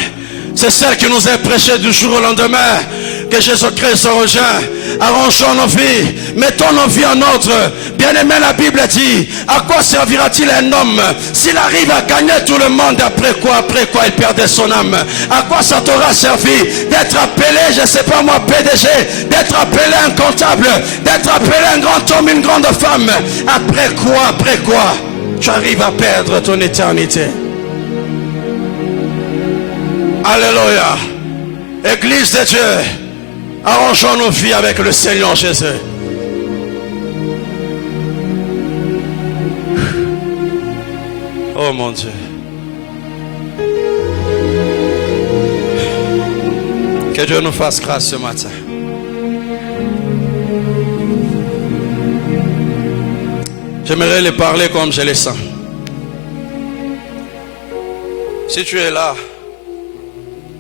C'est celle qui nous est prêchée du jour au lendemain. Que Jésus-Christ revient. Arrangeons nos vies. Mettons nos vies en ordre. Bien-aimé, la Bible dit, à quoi servira-t-il un homme s'il arrive à gagner tout le monde, après quoi il perdait son âme? À quoi ça t'aura servi d'être appelé, je ne sais pas moi, PDG, d'être appelé un comptable, d'être appelé un grand homme, une grande femme? Après quoi tu arrives à perdre ton éternité? Alléluia. Église de Dieu, arrangeons nos vies avec le Seigneur Jésus. Oh mon Dieu. Que Dieu nous fasse grâce ce matin. J'aimerais les parler comme je les sens. Si tu es là,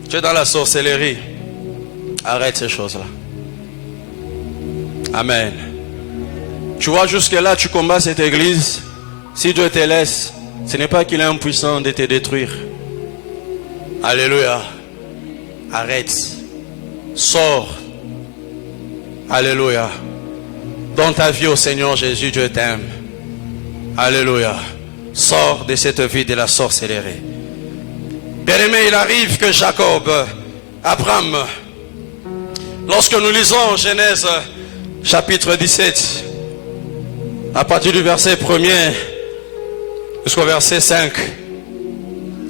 tu es dans la sorcellerie, arrête ces choses-là. Amen. Tu vois, jusque-là, tu combats cette église. Si Dieu te laisse, ce n'est pas qu'il est impuissant de te détruire. Alléluia. Arrête. Sors. Alléluia. Donne ta vie au Seigneur Jésus, Dieu t'aime. Alléluia. Sors de cette vie de la sorcellerie. Bien-aimé, il arrive que Jacob, Abraham, lorsque nous lisons Genèse chapitre 17, à partir du verset 1er jusqu'au verset 5,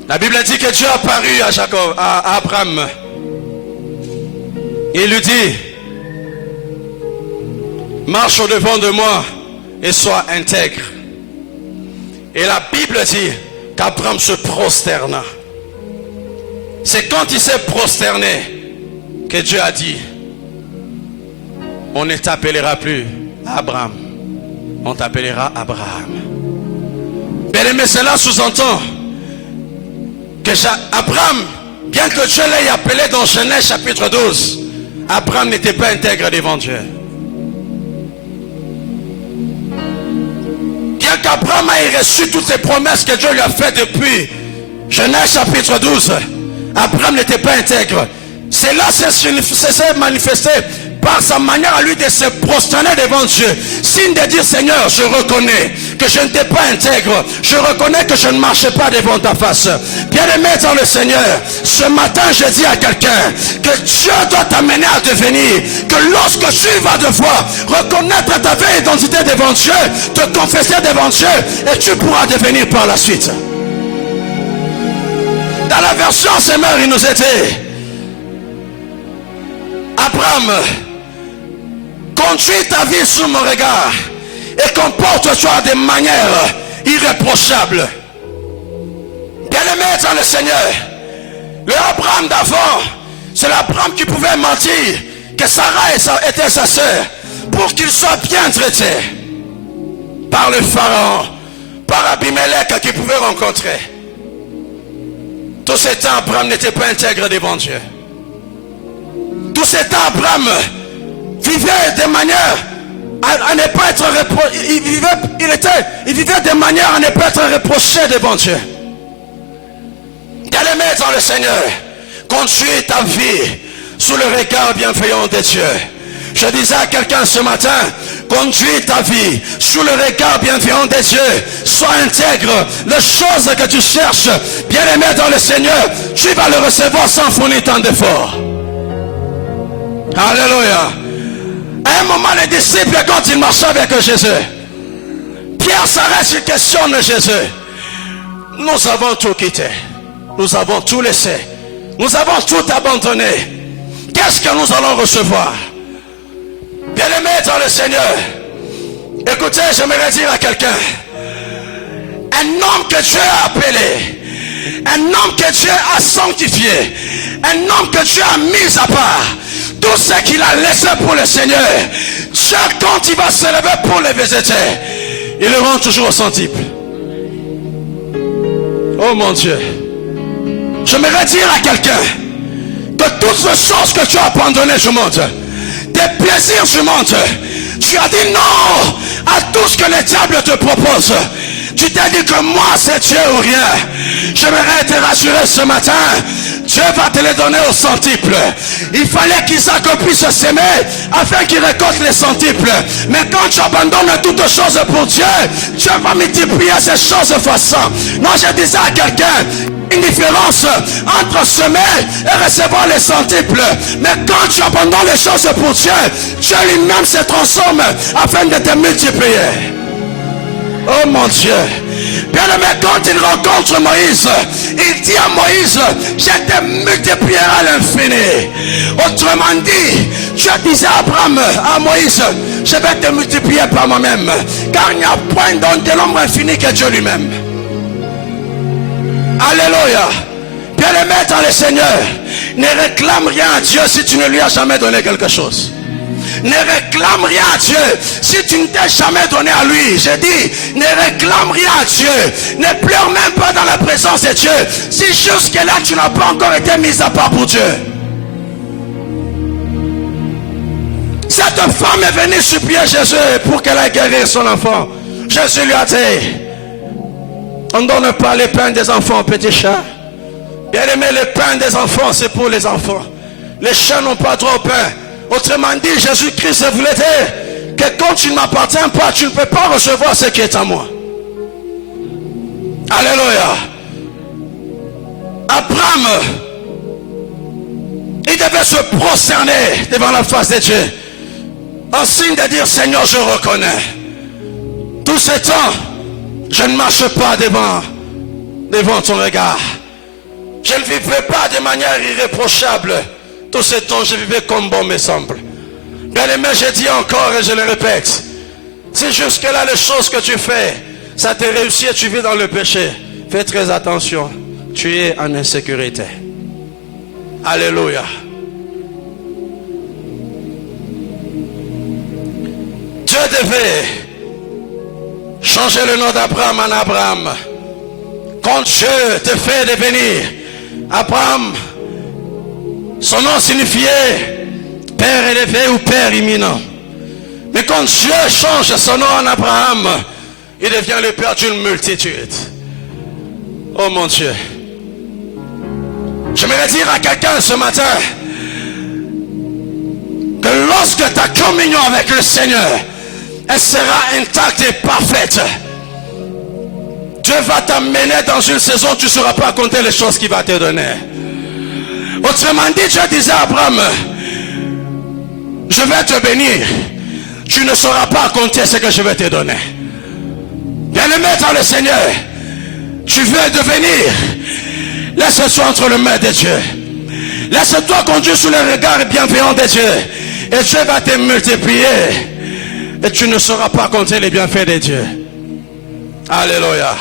la Bible dit que Dieu apparut à Jacob, à Abraham. Il lui dit, marche au devant de moi et sois intègre. Et la Bible dit qu'Abraham se prosterna. C'est quand il s'est prosterné que Dieu a dit, on ne t'appellera plus Abraham, on t'appellera Abraham. Bien aimé, cela sous-entend que Abraham, bien que Dieu l'ait appelé dans Genèse chapitre 12, Abraham n'était pas intègre devant Dieu. Bien qu'Abraham ait reçu toutes les promesses que Dieu lui a faites depuis Genèse chapitre 12, Abraham n'était pas intègre. Cela s'est manifesté par sa manière à lui de se prosterner devant Dieu. Signe de dire, Seigneur, je reconnais que je n'étais pas intègre. Je reconnais que je ne marchais pas devant ta face. Bien-aimé dans le Seigneur, ce matin je dis à quelqu'un que Dieu doit t'amener à devenir, que lorsque tu vas devoir reconnaître ta vraie identité devant Dieu, te confesser devant Dieu, et tu pourras devenir par la suite. Dans la version Seigneur, il nous était Abraham, conduis ta vie sous mon regard et comporte-toi de manière irréprochable. Bien-aimé dans le Seigneur, le Abraham d'avant, c'est l'Abraham qui pouvait mentir que Sarah était sa sœur pour qu'il soit bien traité par le pharaon, par Abimelech qu'il pouvait rencontrer. Tout ce temps, Abraham n'était pas intègre devant Dieu. Tout ce temps, Abraham vivait de manière à ne pas être reproché. Il vivait de manière à ne pas être reproché devant Dieu. Bien-aimé dans le Seigneur, conduis ta vie sous le regard bienveillant de Dieu. Je disais à quelqu'un ce matin, conduis ta vie sous le regard bienveillant de Dieu. Sois intègre. Les choses que tu cherches, bien-aimé dans le Seigneur, tu vas le recevoir sans fournir tant d'efforts. Alléluia. À un moment, les disciples, quand ils marchaient avec Jésus, Pierre s'arrête, il questionne Jésus. Nous avons tout quitté. Nous avons tout laissé. Nous avons tout abandonné. Qu'est-ce que nous allons recevoir? Bien-aimé dans le Seigneur, écoutez, j'aimerais dire à quelqu'un, un homme que Dieu a appelé, un homme que Dieu a sanctifié, un homme que Dieu a mis à part, tout ce qu'il a laissé pour le Seigneur, Dieu, quand il va se lever pour les visiter, il le rend toujours au centuple. Oh mon Dieu, j'aimerais dire à quelqu'un que toutes les choses que tu as abandonnées, je monte, tes plaisirs, je monte, tu as dit non à tout ce que le diable te propose. Tu t'es dit que moi c'est Dieu ou rien. J'aimerais te rassurer ce matin, Dieu va te les donner au centuple. Il fallait qu'Isaac puisse s'aimer afin qu'il récolte les centuples. Mais quand tu abandonnes toutes choses pour Dieu, Dieu va multiplier ces choses fois 100. Non, je disais à quelqu'un, une différence entre semer et recevoir les centuples. Mais quand tu abandonnes les choses pour Dieu, Dieu lui-même se transforme afin de te multiplier. Oh mon Dieu. Bien aimé, quand il rencontre Moïse, il dit à Moïse, je te multiplierai à l'infini. Autrement dit, Dieu disait à Abraham, à Moïse, je vais te multiplier par moi-même, car il n'y a point de l'homme infini que Dieu lui-même. Alléluia. Bien-aimé dans le Seigneur, ne réclame rien à Dieu si tu ne lui as jamais donné quelque chose. Ne réclame rien à Dieu si tu ne t'es jamais donné à lui. J'ai dit, ne réclame rien à Dieu. Ne pleure même pas dans la présence de Dieu si jusque-là tu n'as pas encore été mis à part pour Dieu. Cette femme est venue supplier Jésus pour qu'elle aille guérir son enfant. Jésus lui a dit, on ne donne pas les pains des enfants aux petits chats. Bien aimé, le pain des enfants, c'est pour les enfants. Les chats n'ont pas droit au pain. Autrement dit, Jésus-Christ voulait dire que quand tu ne m'appartiens pas, tu ne peux pas recevoir ce qui est à moi. Alléluia. Abraham, il devait se prosterner devant la face de Dieu, en signe de dire, Seigneur, je reconnais. Tout ce temps, je ne marche pas devant ton regard. Je ne vivais pas de manière irréprochable. Tout ce temps, je vivais comme bon me semble. Bien aimé, je dis encore et je le répète. Si jusque-là, les choses que tu fais, ça te réussit et tu vis dans le péché, fais très attention. Tu es en insécurité. Alléluia. Dieu devait changer le nom d'Abraham en Abraham. Quand Dieu te fait devenir Abraham, son nom signifiait Père élevé ou Père imminent. Mais quand Dieu change son nom en Abraham, il devient le Père d'une multitude. Oh mon Dieu. J'aimerais dire à quelqu'un ce matin que lorsque ta communion avec le Seigneur, elle sera intacte et parfaite, Dieu va t'amener dans une saison où tu ne sauras pas compter les choses qu'il va te donner. Autrement dit, Dieu disait à Abraham, je vais te bénir, tu ne sauras pas compter ce que je vais te donner. Bien-aimé dans le Seigneur, tu veux devenir, laisse-toi entre les mains de Dieu. Laisse-toi conduire sous le regard bienveillant de Dieu. Et Dieu va te multiplier. Et tu ne sauras pas compter les bienfaits de Dieu. Alléluia.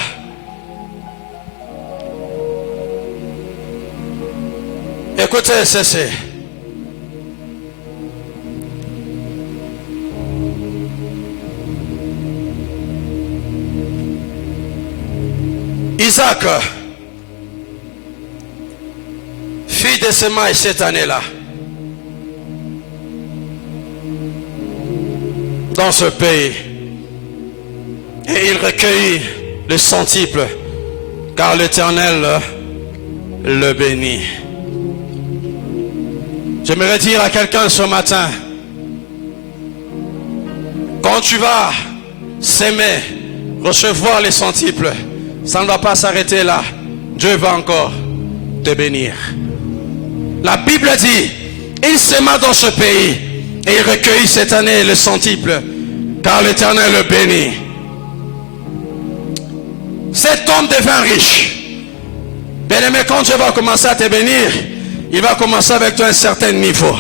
Écoutez ceci. Isaac fit des semailles cette année-là. Dans ce pays. Et il recueillit le centuple, car l'Éternel le bénit. J'aimerais dire à quelqu'un ce matin, quand tu vas s'aimer, recevoir les centuples, ça ne va pas s'arrêter là. Dieu va encore te bénir. La Bible dit, il s'aima dans ce pays et il recueillit cette année le centuple, car l'Éternel le bénit. Cet homme devint riche. Bien-aimé, quand Dieu va commencer à te bénir, il va commencer avec toi à un certain niveau.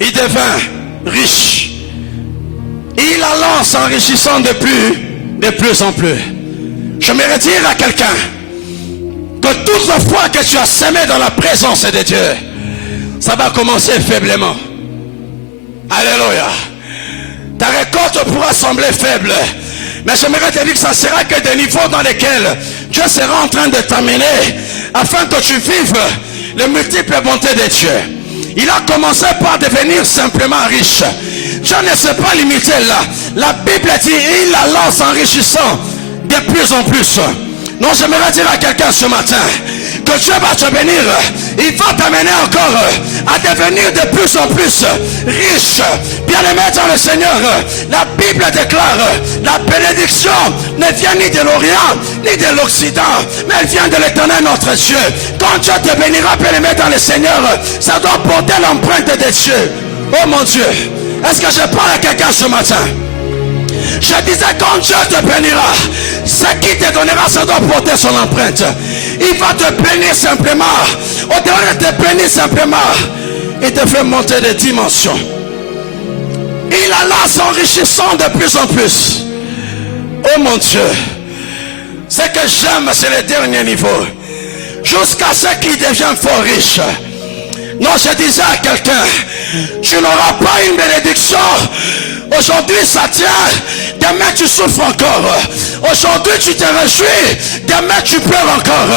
Il devint riche. Il alla s'enrichissant de plus en plus. J'aimerais dire à quelqu'un que toute la fois que tu as semé dans la présence de Dieu, ça va commencer faiblement. Alléluia. Ta récolte pourra sembler faible, mais j'aimerais te dire que ça sera que des niveaux dans lesquels Dieu sera en train de t'amener afin que tu vives les multiples bontés de Dieu. Il a commencé par devenir simplement riche. Dieu ne s'est pas limité là. La Bible dit il alla s'enrichissant de plus en plus. Non, j'aimerais dire à quelqu'un ce matin que Dieu va te bénir. Il va t'amener encore à devenir de plus en plus riche. Bien-aimé dans le Seigneur, la Bible déclare la bénédiction ne vient ni de l'Orient ni de l'Occident, mais elle vient de l'Éternel notre Dieu. Quand Dieu te bénira, bien-aimé dans le Seigneur, ça doit porter l'empreinte de Dieu. Oh mon Dieu, est-ce que je parle à quelqu'un ce matin? Je disais, quand Dieu te bénira, ce qui te donnera, ça doit porter son empreinte. Il va te bénir simplement. Au-delà de te bénir simplement, il te fait monter de dimensions. Il alla s'enrichissant de plus en plus. Oh mon Dieu, ce que j'aime, c'est le dernier niveau. jusqu'à ce qu'il devienne fort riche. Non, je disais à quelqu'un, tu n'auras pas une bénédiction. Aujourd'hui ça tient, demain tu souffres encore. Aujourd'hui tu te réjouis, demain tu pleures encore.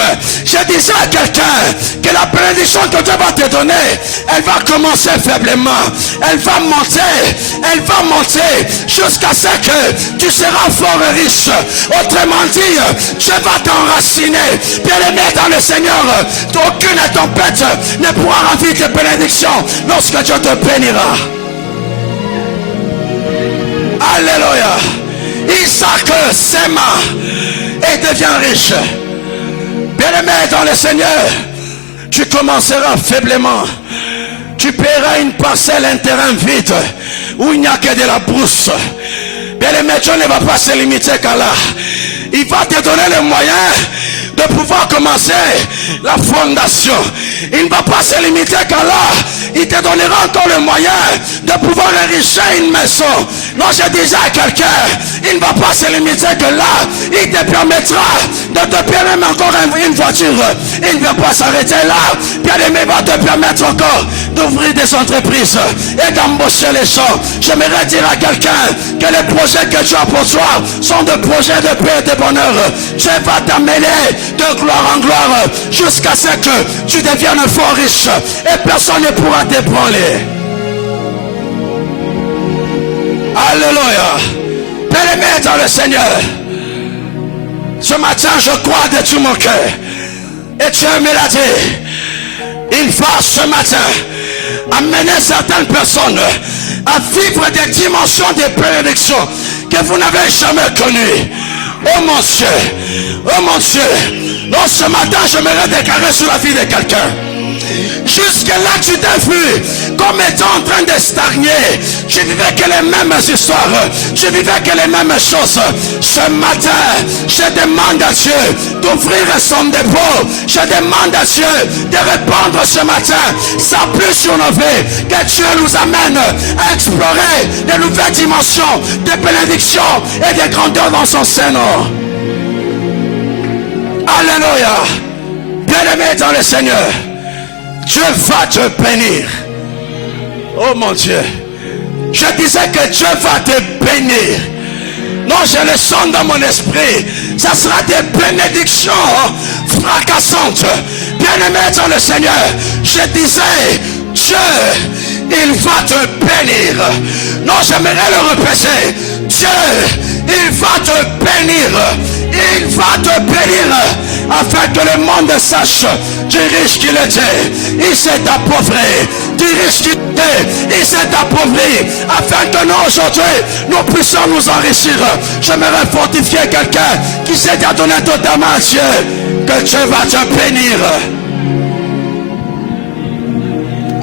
Je disais à quelqu'un que la bénédiction que Dieu va te donner, elle va commencer faiblement, elle va monter jusqu'à ce que tu seras fort et riche. Autrement dit, Dieu va t'enraciner. Bien-aimé dans le Seigneur, aucune tempête ne pourra ravir tes bénédictions lorsque Dieu te bénira. Alléluia. Isaac s'aima et devient riche. Bien-aimé dans le Seigneur, tu commenceras faiblement. Tu paieras une parcelle, un terrain vide où il n'y a que de la brousse. Bien-aimé, Dieu ne va pas se limiter qu'à là. Il va te donner les moyens de pouvoir commencer la fondation. Il ne va pas se limiter qu'à là. Il te donnera encore le moyen de pouvoir enrichir une maison. Non, je disais à quelqu'un, il ne va pas se limiter que là. Il te permettra de te payer encore une voiture. Il ne va pas s'arrêter là. Bien-aimé, va te permettre encore d'ouvrir des entreprises et d'embaucher les gens. J'aimerais dire à quelqu'un que les projets que tu as pour toi sont des projets de paix et de bonheur. Dieu va t'amener de gloire en gloire jusqu'à ce que tu deviennes fort riche et personne ne pourra t'ébranler. Alléluia. Bien-aimé dans le Seigneur, ce matin je crois de tout mon cœur et Dieu me l'a dit, il va ce matin amener certaines personnes à vivre des dimensions de bénédiction que vous n'avez jamais connues. Oh mon Dieu, non, ce matin j'aimerais déclarer sur la vie de quelqu'un. Jusque-là tu t'es vu comme étant en train de stagner. Tu vivais que les mêmes histoires, tu vivais que les mêmes choses. Ce matin, je demande à Dieu d'ouvrir son dépôt. Je demande à Dieu de répandre ce matin sa pluie sur nos vies. Que Dieu nous amène à explorer de nouvelles dimensions de bénédiction et de grandeur dans son sein. Alléluia. Bien-aimé dans le Seigneur, Dieu va te bénir. Oh mon Dieu. Je disais que Dieu va te bénir. Non, je le sens dans mon esprit. Ça sera des bénédictions fracassantes. Bien-aimé dans le Seigneur, je disais, Dieu, il va te bénir. Non, j'aimerais le répéter. Dieu, il va te bénir. Il va te bénir afin que le monde sache du riche qu'il était. Il s'est appauvri. Du riche qu'il était. Il s'est appauvri afin que nous aujourd'hui nous puissions nous enrichir. J'aimerais fortifier quelqu'un qui s'est donné totalement à Dieu. Que Dieu va te bénir.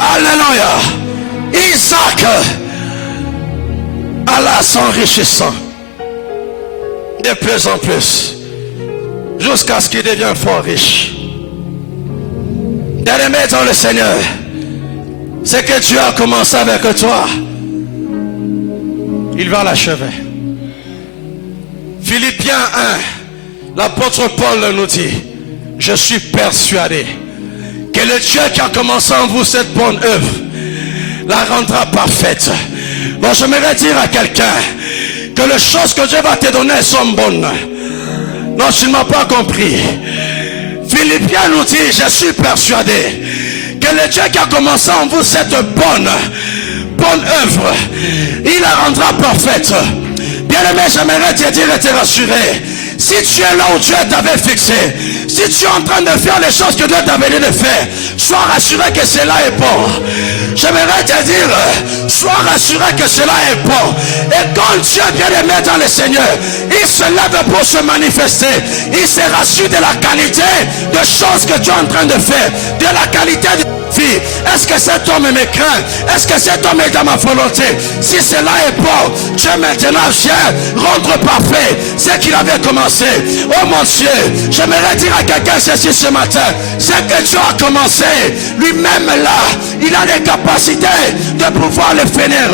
Alléluia. Isaac alla s'enrichissant de plus en plus jusqu'à ce qu'il devienne fort riche. Bien-aimé dans le Seigneur, ce que Dieu a commencé avec toi, il va l'achever. Philippiens 1, l'apôtre Paul nous dit, je suis persuadé que le Dieu qui a commencé en vous cette bonne œuvre la rendra parfaite. Bon, j'aimerais dire à quelqu'un que les choses que Dieu va te donner sont bonnes. Non, tu ne m'as pas compris. Philippiens nous dit, je suis persuadé que le Dieu qui a commencé en vous cette bonne œuvre, il la rendra parfaite. Bien-aimé, j'aimerais te dire et te rassurer. Si tu es là où Dieu t'avait fixé, si tu es en train de faire les choses que Dieu t'avait dit de faire, sois rassuré que cela est bon. J'aimerais te dire, sois rassuré que cela est bon. Et quand Dieu bien aimé dans le Seigneur, il se lève pour se manifester. Il se rassure de la qualité de choses que tu es en train de faire, de la qualité de vie. Est-ce que cet homme me craint? Est-ce que cet homme est dans ma volonté? Si cela est bon, Dieu maintenant vient rendre parfait ce qu'il avait commencé. Oh mon Dieu, j'aimerais dire à quelqu'un ceci ce matin, ce que Dieu a commencé, lui-même là, il a les capacités de pouvoir le finir.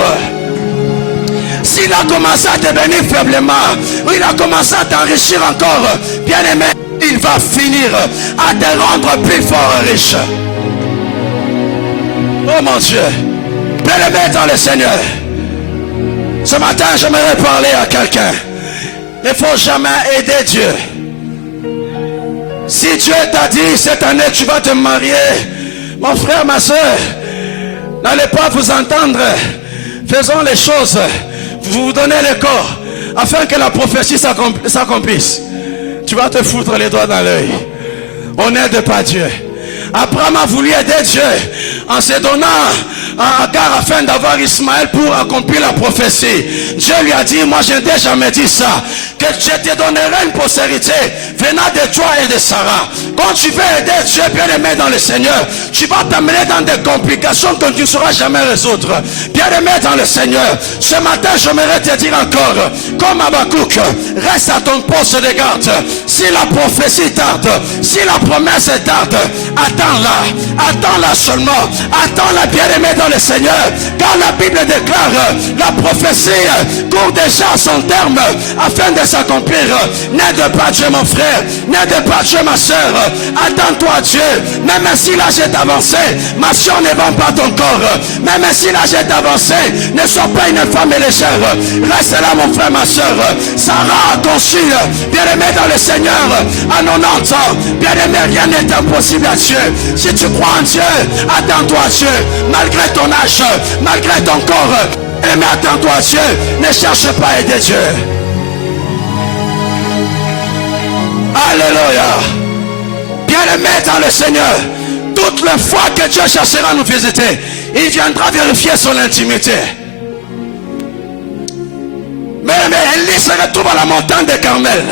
S'il a commencé à te bénir faiblement, ou il a commencé à t'enrichir encore, bien aimé, il va finir à te rendre plus fort et riche. Oh mon Dieu, bien-aimé dans le Seigneur, ce matin j'aimerais parler à quelqu'un. Il ne faut jamais aider Dieu. Si Dieu t'a dit cette année tu vas te marier, mon frère, ma soeur, n'allez pas vous entendre. Faisons les choses. Vous vous donnez le corps afin que la prophétie s'accomplisse. Tu vas te foutre les doigts dans l'œil. On n'aide pas Dieu. Abraham a voulu aider Dieu en se donnant à Agar afin d'avoir Ismaël pour accomplir la prophétie. Dieu lui a dit, moi je n'ai jamais dit ça, que je te donnerai une postérité venant de toi et de Sarah. Quand tu veux aider Dieu, bien aimé dans le Seigneur, tu vas t'amener dans des complications que tu ne sauras jamais résoudre. Bien aimé dans le Seigneur, ce matin j'aimerais te dire encore, comme Habakkuk, reste à ton poste de garde. Si la prophétie tarde, si la promesse tarde, attends-la seulement, attends-la, bien aimé dans le Seigneur, car la Bible déclare, la prophétie court déjà à son terme afin de s'accomplir. N'aide pas Dieu mon frère, n'aide pas Dieu ma soeur, attends-toi Dieu, même si l'âge est avancé, ma soeur ne vend pas ton corps, même si l'âge est avancé, ne sois pas une femme légère, reste là mon frère, ma soeur. Sarah a conçu, bien aimé dans le Seigneur, à 90 ans, bien aimé, rien n'est impossible à Dieu. Si tu crois en Dieu, attends-toi Dieu, malgré ton âge, malgré ton corps, mais attends-toi Dieu, ne cherche pas à aider Dieu. Alléluia. Bien-aimé dans le Seigneur, toutes les fois que Dieu cherchera à nous visiter, il viendra vérifier son intimité. Mais Élie se retrouve à la montagne de Carmel.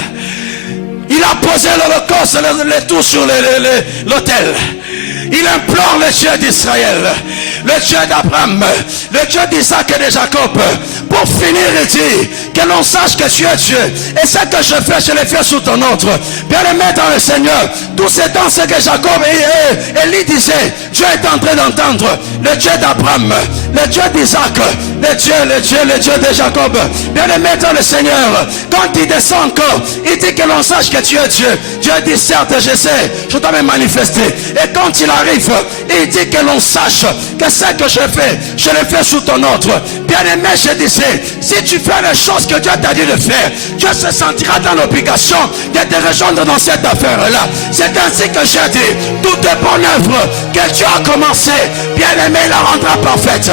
Il a posé l'holocauste, le tout sur l'autel. Il implore le Dieu d'Israël, le Dieu d'Abraham, le Dieu d'Isaac et de Jacob. Pour finir, il dit que l'on sache que tu es Dieu. Et ce que je fais, je le fais sous ton autre. Bien aimé dans le Seigneur, tout ce temps, ce que Jacob et Élie disaient, Dieu est en train d'entendre. Le Dieu d'Abraham, le Dieu d'Isaac, le Dieu de Jacob. Bien aimé dans le Seigneur, quand il descend encore, il dit que l'on sache que tu es Dieu. Dieu dit certes, je sais, je dois me manifester. Et quand il arrive, il dit que l'on sache que ce que je le fais sous ton autre. Bien aimé, je disais, si tu fais les choses que Dieu t'a dit de faire, Dieu se sentira dans l'obligation de te rejoindre dans cette affaire-là. C'est ainsi que j'ai dit, toute bonne œuvre que Dieu a commencé, bien aimé, la rendra parfaite.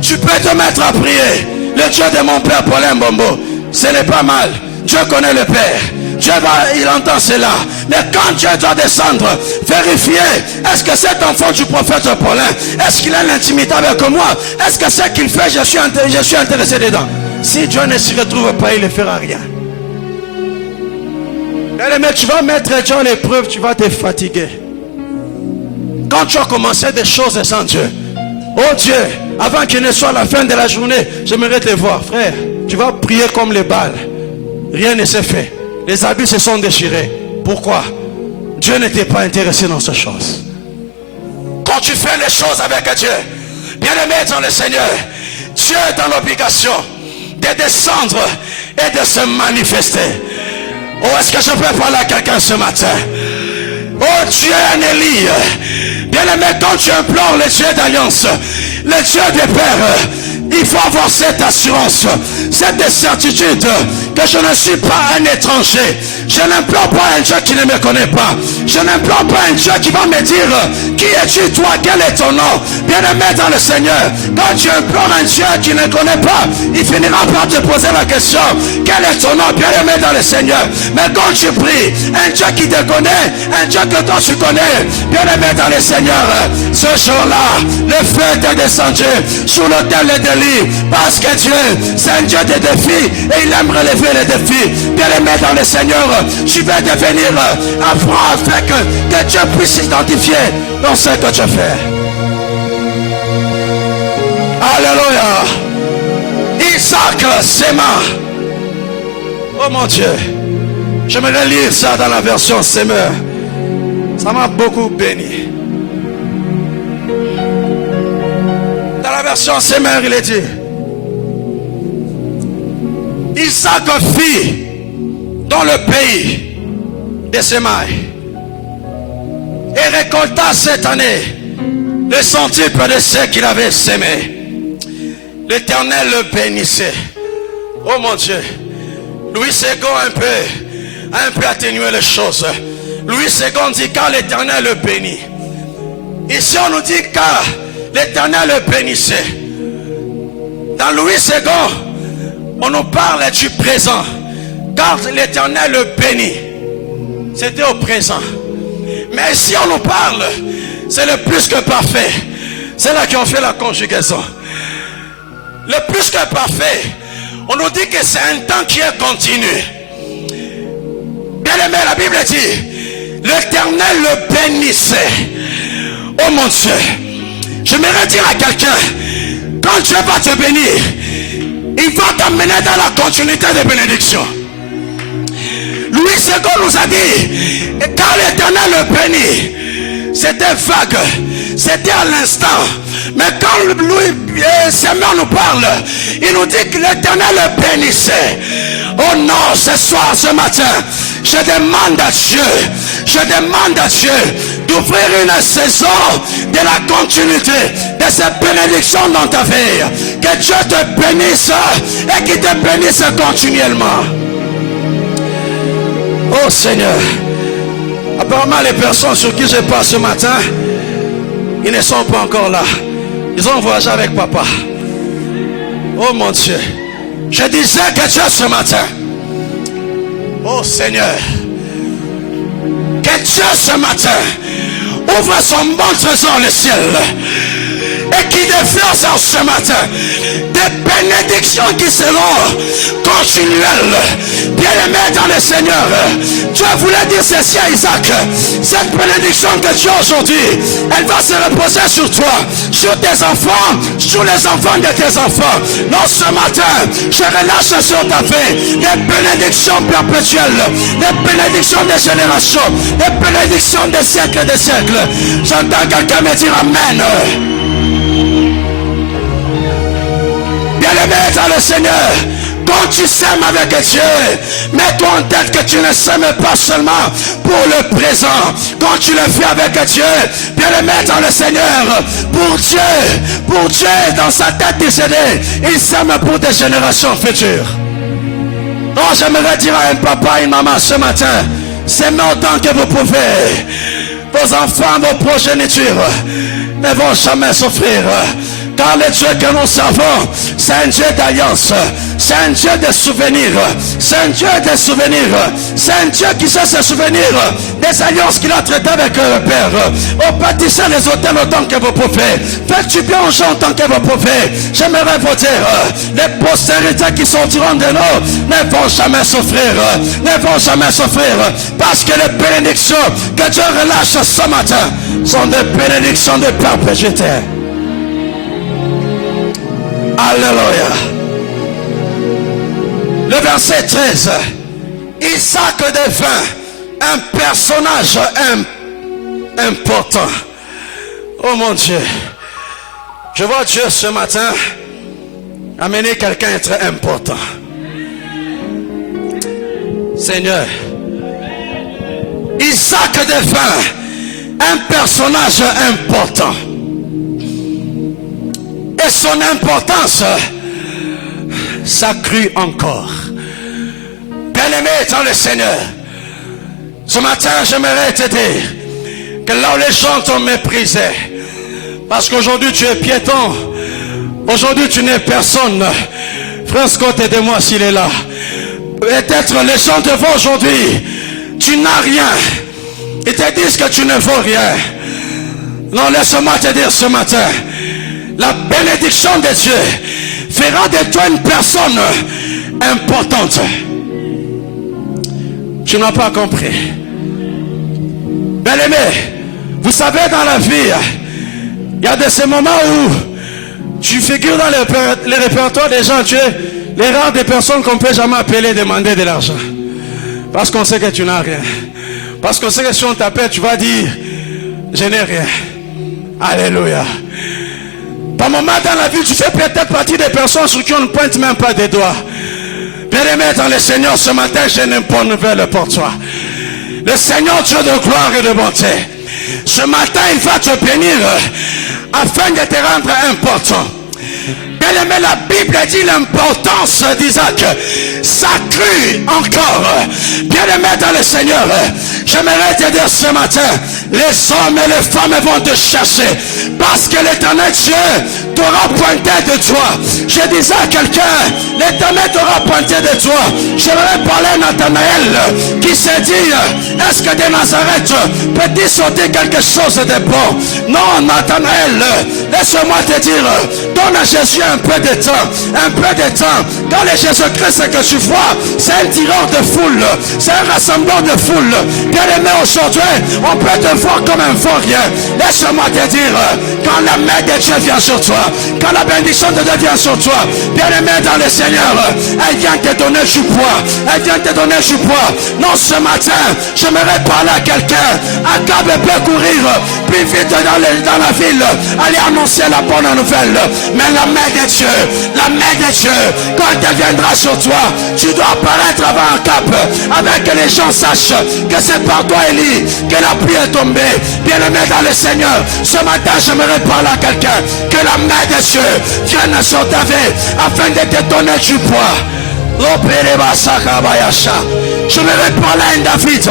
Tu peux te mettre à prier. Le Dieu de mon père Paulin Bombo, ce n'est pas mal. Dieu connaît le Père. Dieu il entend cela. Mais quand Dieu doit descendre, vérifier, est-ce que cet enfant du prophète Paulin, est-ce qu'il a l'intimité avec moi? Est-ce que ce qu'il fait, je suis intéressé dedans? Si Dieu ne s'y retrouve pas, il ne fera rien. Mais tu vas mettre Dieu en épreuve, tu vas te fatiguer. Quand tu as commencé des choses sans Dieu, oh Dieu, avant qu'il ne soit la fin de la journée, j'aimerais te voir, frère. Tu vas prier comme les balles. Rien ne s'est fait. Les habits se sont déchirés. Pourquoi? Dieu n'était pas intéressé dans ces choses. Quand tu fais les choses avec Dieu, bien aimé dans le Seigneur, Dieu est dans l'obligation de descendre et de se manifester. Oh, est-ce que je peux parler à quelqu'un ce matin? Oh, tu es un Élie. Bien aimé, quand tu implores le Dieu d'alliance, le Dieu des pères, il faut avoir cette assurance, cette certitude que je ne suis pas un étranger. Je n'implore pas un Dieu qui ne me connaît pas. Je n'implore pas un Dieu qui va me dire qui es-tu toi, quel est ton nom. Bien aimé dans le Seigneur, quand tu implores un Dieu qui ne connaît pas, il finira par te poser la question, quel est ton nom, bien aimé dans le Seigneur. Mais quand tu pries, un Dieu qui te connaît, un Dieu que toi tu connais, bien aimé dans le Seigneur, ce jour-là, le feu est descendu sur l'autel de l'île, parce que Dieu, c'est un Dieu de défis et il aime relever les défis. Bien aimé dans le Seigneur, tu vas devenir apprendre afin que Dieu puisse s'identifier dans ce que tu fais. Alléluia. Isaac s'aima. Oh mon Dieu, j'aimerais lire ça dans la version Semeur. Ça m'a beaucoup béni. Dans la version Semeur, il est dit, Isaac fit dans le pays des semailles et récolta cette année le centuple de ce qu'il avait sémé. L'Éternel le bénissait. Oh mon Dieu, Louis II un peu atténué les choses. Louis II dit car l'Éternel le bénit. Ici on nous dit car l'Éternel le bénissait. Dans Louis II, on nous parle du présent. Car l'Éternel le bénit. C'était au présent. Mais ici on nous parle, c'est le plus que parfait. C'est là qu'on fait la conjugaison. Le plus que parfait, on nous dit que c'est un temps qui est continu. Bien aimé, la Bible dit, l'Éternel le bénissait. Oh mon Dieu, j'aimerais dire à quelqu'un, quand Dieu va te bénir, il va t'amener dans la continuité des bénédictions. Louis II nous a dit, quand l'Éternel le bénit, c'était vague, c'était à l'instant. Mais quand Louis Seigneur nous parle, il nous dit que l'Éternel le bénissait. Oh non, ce soir, ce matin, je demande à Dieu d'ouvrir une saison de la continuité de cette bénédiction dans ta vie. Que Dieu te bénisse et qu'il te bénisse continuellement. Oh Seigneur, apparemment les personnes sur qui je parle ce matin, ils ne sont pas encore là. Ils ont voyagé avec papa. Oh mon Dieu, je disais que Dieu ce matin, oh Seigneur, que Dieu ce matin ouvre son bon trésor le ciel et qui déverse en ce matin des bénédictions qui seront continuelles. Bien-aimé dans le Seigneur, Dieu voulait dire ceci à Isaac: cette bénédiction que tu as aujourd'hui, elle va se reposer sur toi, sur tes enfants, sur les enfants de tes enfants. Non, ce matin, je relâche sur ta vie des bénédictions perpétuelles, des bénédictions des générations, des bénédictions des siècles et des siècles. J'entends quelqu'un me dire Amen. Bien-aimé dans le Seigneur, quand tu sèmes avec Dieu, mets-toi en tête que tu ne sèmes pas seulement pour le présent. Quand tu le fais avec Dieu, bien-aimé dans le Seigneur, pour Dieu, dans sa tête décédée, il sème pour des générations futures. Oh, j'aimerais dire à un papa et une maman ce matin, s'aimez autant que vous pouvez. Vos enfants, vos progénitures ne vont jamais souffrir. Car le Dieu que nous servons, c'est un Dieu d'alliance, c'est un Dieu de souvenirs, c'est un Dieu de souvenirs, c'est un Dieu qui sait se souvenir des alliances qu'il a traitées avec le Père. Oh, bâtissez les hôtels autant que vous pouvez, faites du bien aux gens autant que vous pouvez. J'aimerais vous dire, les postérités qui sortiront de nous ne vont jamais souffrir, parce que les bénédictions que Dieu relâche ce matin sont des bénédictions de perpétuité. Alléluia. Le verset 13. Isaac devint un personnage important. Oh mon Dieu. Je vois Dieu ce matin amener quelqu'un à être important. Seigneur. Isaac devint un personnage important. Et son importance s'accrut encore. Bien-aimé dans le Seigneur, ce matin j'aimerais te dire que là où les gens t'ont méprisé, parce qu'aujourd'hui tu es piéton, aujourd'hui tu n'es personne. Frère Scott, aidez-moi s'il est là. Peut-être les gens te voient aujourd'hui, tu n'as rien. Ils te disent que tu ne vaux rien. Non, laisse-moi te dire ce matin, la bénédiction de Dieu fera de toi une personne importante. Tu n'as pas compris. Bien-aimé, vous savez dans la vie, il y a de ces moments où tu figures dans les répertoires des gens, tu es les rares des personnes qu'on ne peut jamais appeler et demander de l'argent. Parce qu'on sait que tu n'as rien. Parce qu'on sait que si on t'appelle, tu vas dire, je n'ai rien. Alléluia. Par moment dans la vie, tu fais peut-être partie des personnes sur qui on ne pointe même pas des doigts. Bien-aimé dans le Seigneur, ce matin, j'ai une bonne nouvelle pour toi. Le Seigneur, Dieu de gloire et de bonté, ce matin, il va te bénir afin de te rendre important. Bien-aimé, la Bible dit l'importance d'Isaac s'accrut encore. Bien-aimé dans le Seigneur, j'aimerais te dire ce matin, les hommes et les femmes vont te chercher parce que l'Éternel Dieu t'aura pointé de toi. Je disais à quelqu'un, l'Éternel t'aura pointé de toi. J'aimerais parler à Nathanaël qui s'est dit, est-ce que de Nazareth peut-il sortir quelque chose de bon? Non, Nathanaël, laisse-moi te dire, donne à Jésus un peu de temps, un peu de temps. Quand le Jésus-Christ que tu vois, c'est un tireur de foule, c'est un rassembleur de foule. Bien aimé, aujourd'hui, on peut te voir comme un vaurien. Laisse-moi te dire, quand la main de Dieu vient sur toi, quand la bénédiction de Dieu vient sur toi, bien aimé dans le Seigneur, elle vient te donner du poids, elle vient te donner du poids. Non, ce matin, j'aimerais parler à quelqu'un. Akab peut courir plus vite dans la ville, aller annoncer la bonne nouvelle, mais la main de Dieu, la main de Dieu, quand elle viendra sur toi, tu dois apparaître avant Akab, avec que les gens sachent que c'est par toi, Élie, que la pluie est tombée. Bien aimé dans le Seigneur, ce matin, j'aimerais parler à quelqu'un, que la main de Dieu vienne sur ta vie, afin de te donner du poids. J'aimerais parler à un David.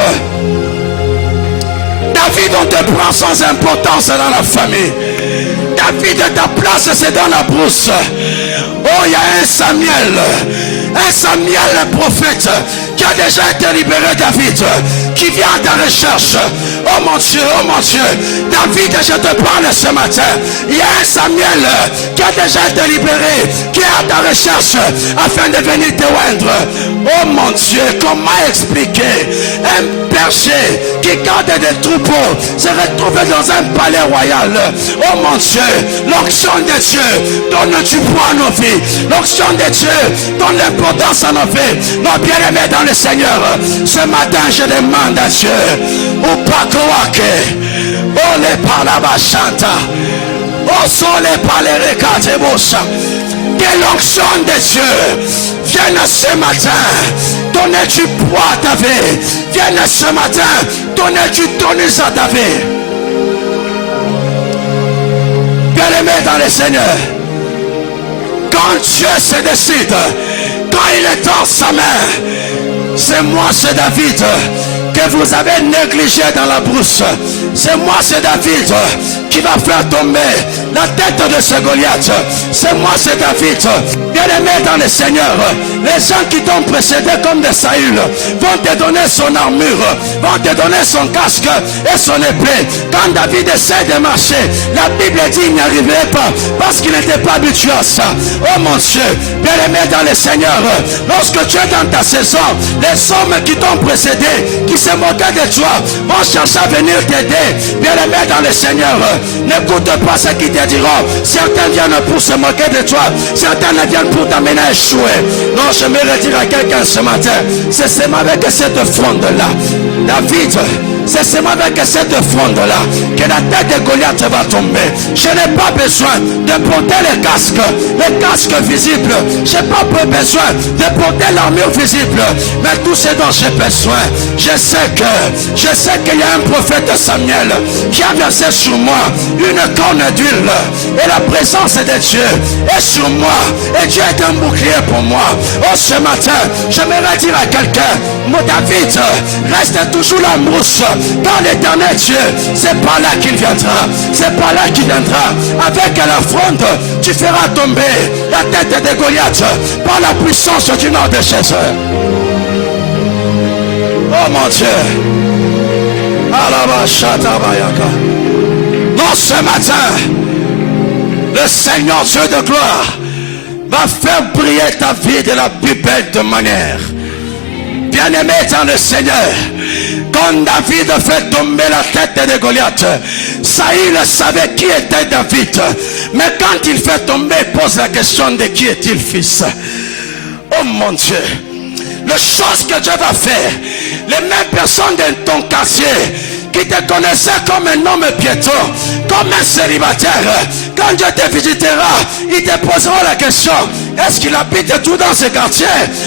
David, on te prend sans importance dans la famille. David, ta place, c'est dans la brousse. Oh, il y a un Samuel le prophète, qui a déjà été libéré, David, qui vient à ta recherche. Oh mon Dieu, David, je te parle ce matin. Il y a un Samuel qui a déjà été libéré, qui est à ta recherche, afin de venir te oindre. Oh mon Dieu, comment expliquer un berger qui garde des troupeaux se retrouve dans un palais royal? Oh mon Dieu, l'onction de Dieu donne du poids à nos vies. L'onction de Dieu donne l'importance à nos vies. Nos bien-aimés dans le Seigneur, ce matin je demande à Dieu, ou pas oh les palabachanta, oh sont les palérecatebos, que l'onction de Dieu vienne ce matin donner du poids à ta vie, vienne ce matin donner du tonus à ta vie. Bien-aimé dans le Seigneur, quand Dieu se décide, quand il est dans sa main, c'est moi, c'est David, que vous avez négligé dans la brousse. C'est moi, c'est David, qui va faire tomber la tête de ce Goliath. C'est moi, c'est David. Bien-aimé dans le Seigneur, les gens qui t'ont précédé comme des Saül vont te donner son armure, vont te donner son casque et son épée. Quand David essaie de marcher, la Bible dit qu'il n'y arriverait pas parce qu'il n'était pas habitué à ça. Oh mon Dieu, bien-aimé dans le Seigneur, lorsque tu es dans ta saison, les hommes qui t'ont précédé, qui se moquaient de toi, vont chercher à venir t'aider. Bien-aimé dans le Seigneur, n'écoute pas ce qu'ils te diront. Certains viennent pour se moquer de toi, certains viennent pour t'amener à échouer. Non, je me retire à quelqu'un ce matin. C'est seulement avec cette fronde-là, David, c'est seulement avec cette fronde-là que la tête de Goliath va tomber. Je n'ai pas besoin de porter le casque visible. Je n'ai pas besoin de porter l'armure visible. Mais tout ce dont j'ai besoin, je sais qu'il y a un prophète Samuel qui a versé sur moi une corne d'huile. Et la présence de Dieu est sur moi. Et Dieu est un bouclier pour moi. Oh, ce matin, j'aimerais dire à quelqu'un, mon David, reste toujours la mousse. Dans l'éternel Dieu, c'est pas là qu'il viendra. C'est pas là qu'il viendra. Avec la fronde, tu feras tomber la tête de Goliath par la puissance du nom de Jésus. Oh mon Dieu. Non, ce matin, le Seigneur Dieu de gloire va faire briller ta vie de la plus belle de manière. Bien-aimé dans le Seigneur, quand David fait tomber la tête de Goliath, Saül savait qui était David. Mais quand il fait tomber, il pose la question de qui est-il fils. Oh mon Dieu, les choses que Dieu va faire, les mêmes personnes dans ton quartier qui te connaissaient comme un homme piéton, comme un célibataire, que quand Dieu te visitera, il te posera la question, est-ce qu'il habite tout dans ce quartier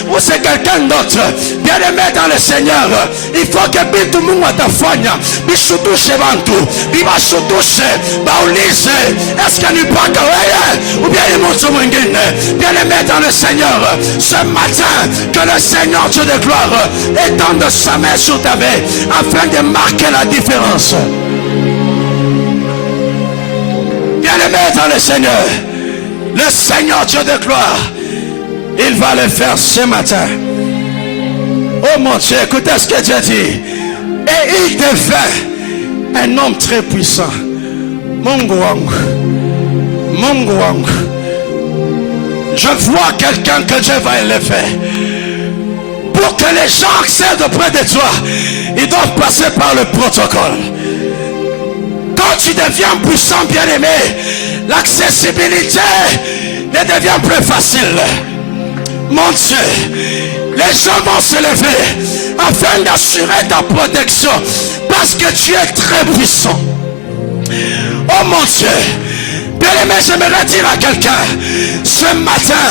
ou c'est quelqu'un d'autre? Bien-aimé dans le Seigneur, il faut que tout le monde atafanya, bishutushe bantu, bibashutushe, baulise, est-ce qu'il n'y a pas de ou bien il monte mwingine? Bien-aimé dans le Seigneur, ce matin, que le Seigneur Dieu de gloire étende sa main sur ta vie afin de marquer la différence. Bien-aimé dans le Seigneur Dieu de gloire, il va le faire ce matin. Oh mon Dieu, écoutez ce que Dieu dit. Et il devint un homme très puissant. Mungu wangu, Mungu wangu. Je vois quelqu'un que Dieu va élever. Pour que les gens accèdent auprès de toi, ils doivent passer par le protocole. Quand tu deviens puissant, bien-aimé, l'accessibilité ne devient plus facile. Mon Dieu, les gens vont se lever afin d'assurer ta protection parce que tu es très puissant. Oh mon Dieu, bien-aimé, j'aimerais dire à quelqu'un ce matin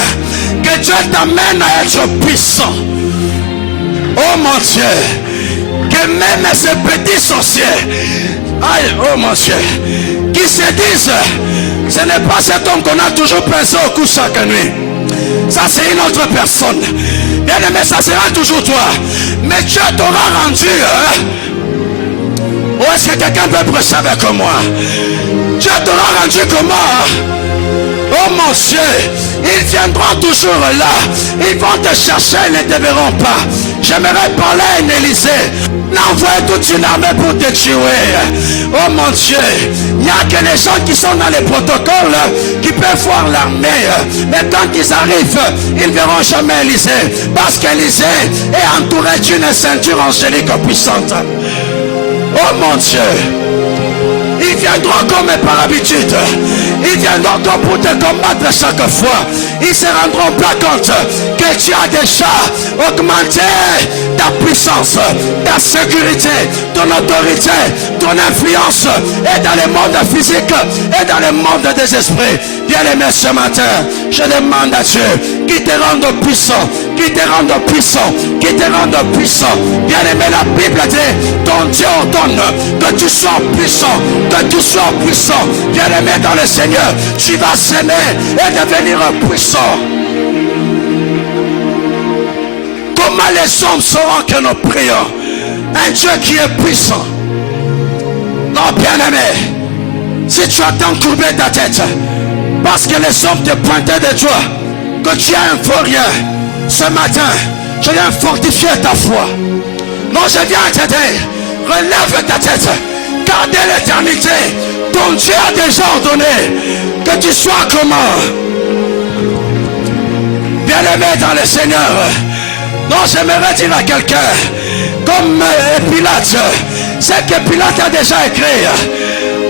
que Dieu t'amène à être puissant. Oh mon Dieu, que même ces petits sorciers, aïe, oh mon Dieu, qui se disent, ce n'est pas cet homme qu'on a toujours pensé au cou chaque nuit. Ça c'est une autre personne. Bien aimé, ça sera toujours toi. Mais Dieu t'aura rendu. Ou est-ce que quelqu'un peut prêcher avec moi? Dieu t'aura rendu comment? Oh mon Dieu, ils viendront toujours là. Ils vont te chercher, ils ne te verront pas. J'aimerais parler à un Élysée. N'envoie toute une armée pour te tuer. Oh mon Dieu, il n'y a que les gens qui sont dans les protocoles qui peuvent voir l'armée. Mais quand ils arrivent, ils ne verront jamais Élysée. Parce qu'Élysée est entouré d'une ceinture angélique puissante. Oh mon Dieu, ils viendront comme par habitude. Ils viendront comme pour te combattre chaque fois. Ils ne se rendront pas compte que tu as déjà augmenté ta puissance, ta sécurité, ton autorité, ton influence et dans le monde physique et dans le monde des esprits. Bien-aimé, ce matin, je demande à Dieu qui te rende puissant, qui te rende puissant, qui te rende puissant. Bien-aimé, la Bible dit, ton Dieu ordonne que tu sois puissant, que tu sois puissant. Bien-aimé dans le Seigneur, tu vas s'aimer et devenir puissant. Comment les hommes sauront que nous prions? Un Dieu qui est puissant. Non, bien-aimé, si tu as t'encourbé ta tête parce que les hommes te pointaient de toi, que tu es un faux rien, ce matin, je viens fortifier ta foi. Non, je viens te dire, relève ta tête, car dès l'éternité, ton Dieu a déjà ordonné que tu sois comment? Bien-aimé dans le Seigneur. Non, j'aimerais dire à quelqu'un, comme Pilate, c'est que Pilate a déjà écrit.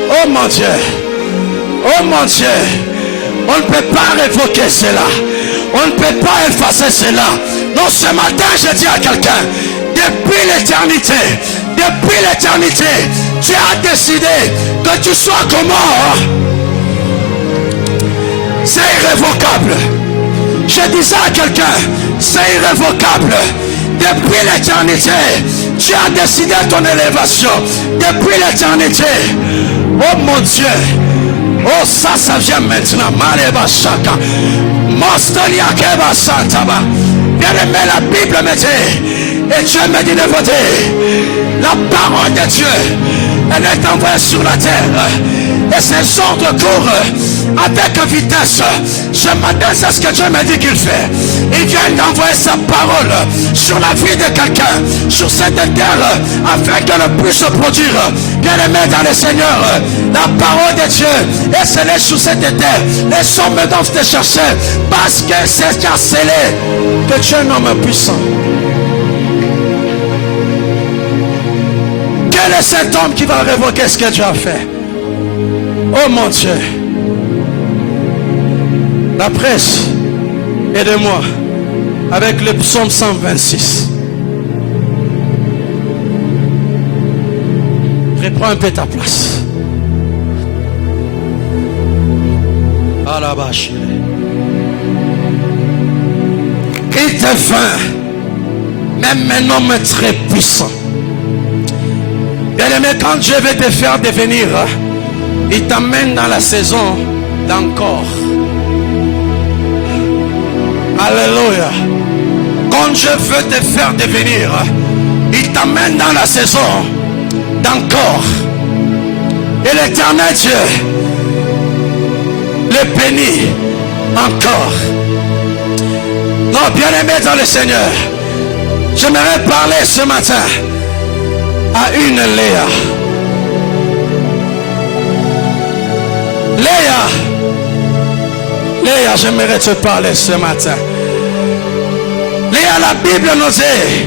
Oh mon Dieu, oh mon Dieu, on ne peut pas révoquer cela, on ne peut pas effacer cela. Non, ce matin, je dis à quelqu'un, depuis l'éternité, tu as décidé que tu sois comment? C'est irrévocable. Je disais à quelqu'un, c'est irrévocable. Depuis l'éternité, tu as décidé ton élévation. Depuis l'éternité. Oh mon Dieu. Oh, ça vient maintenant. Maleba Shaka. Mostolia Keba Santaba. Bien aimé, la Bible me dit, et Dieu me dit de voter. La parole de Dieu, elle est envoyée sur la terre. Et ses ordres courent avec vitesse. Ce matin, c'est ce que Dieu m'a dit qu'il fait. Il vient d'envoyer sa parole sur la vie de quelqu'un, sur cette terre, afin qu'elle puisse produire. Bien-aimé dans le Seigneur, la parole de Dieu est scellée sur cette terre. Les hommes doivent te chercher parce que c'est déjà scellé que tu es un homme puissant. Quel est cet homme qui va révoquer ce que Dieu a fait? Oh mon Dieu, la presse, aide-moi avec le psaume 126. Reprends un peu ta place. Il devint même un homme très puissant. Bien-aimé, quand Dieu veut te faire devenir, il t'amène dans la saison d'encore. Alléluia. Quand Dieu veut te faire devenir, il t'amène dans la saison d'encore. Et l'Éternel Dieu le bénit encore. Non, bien-aimé dans le Seigneur, j'aimerais parler ce matin à une Léa. Léa, j'aimerais te parler ce matin. Léa, la Bible nous dit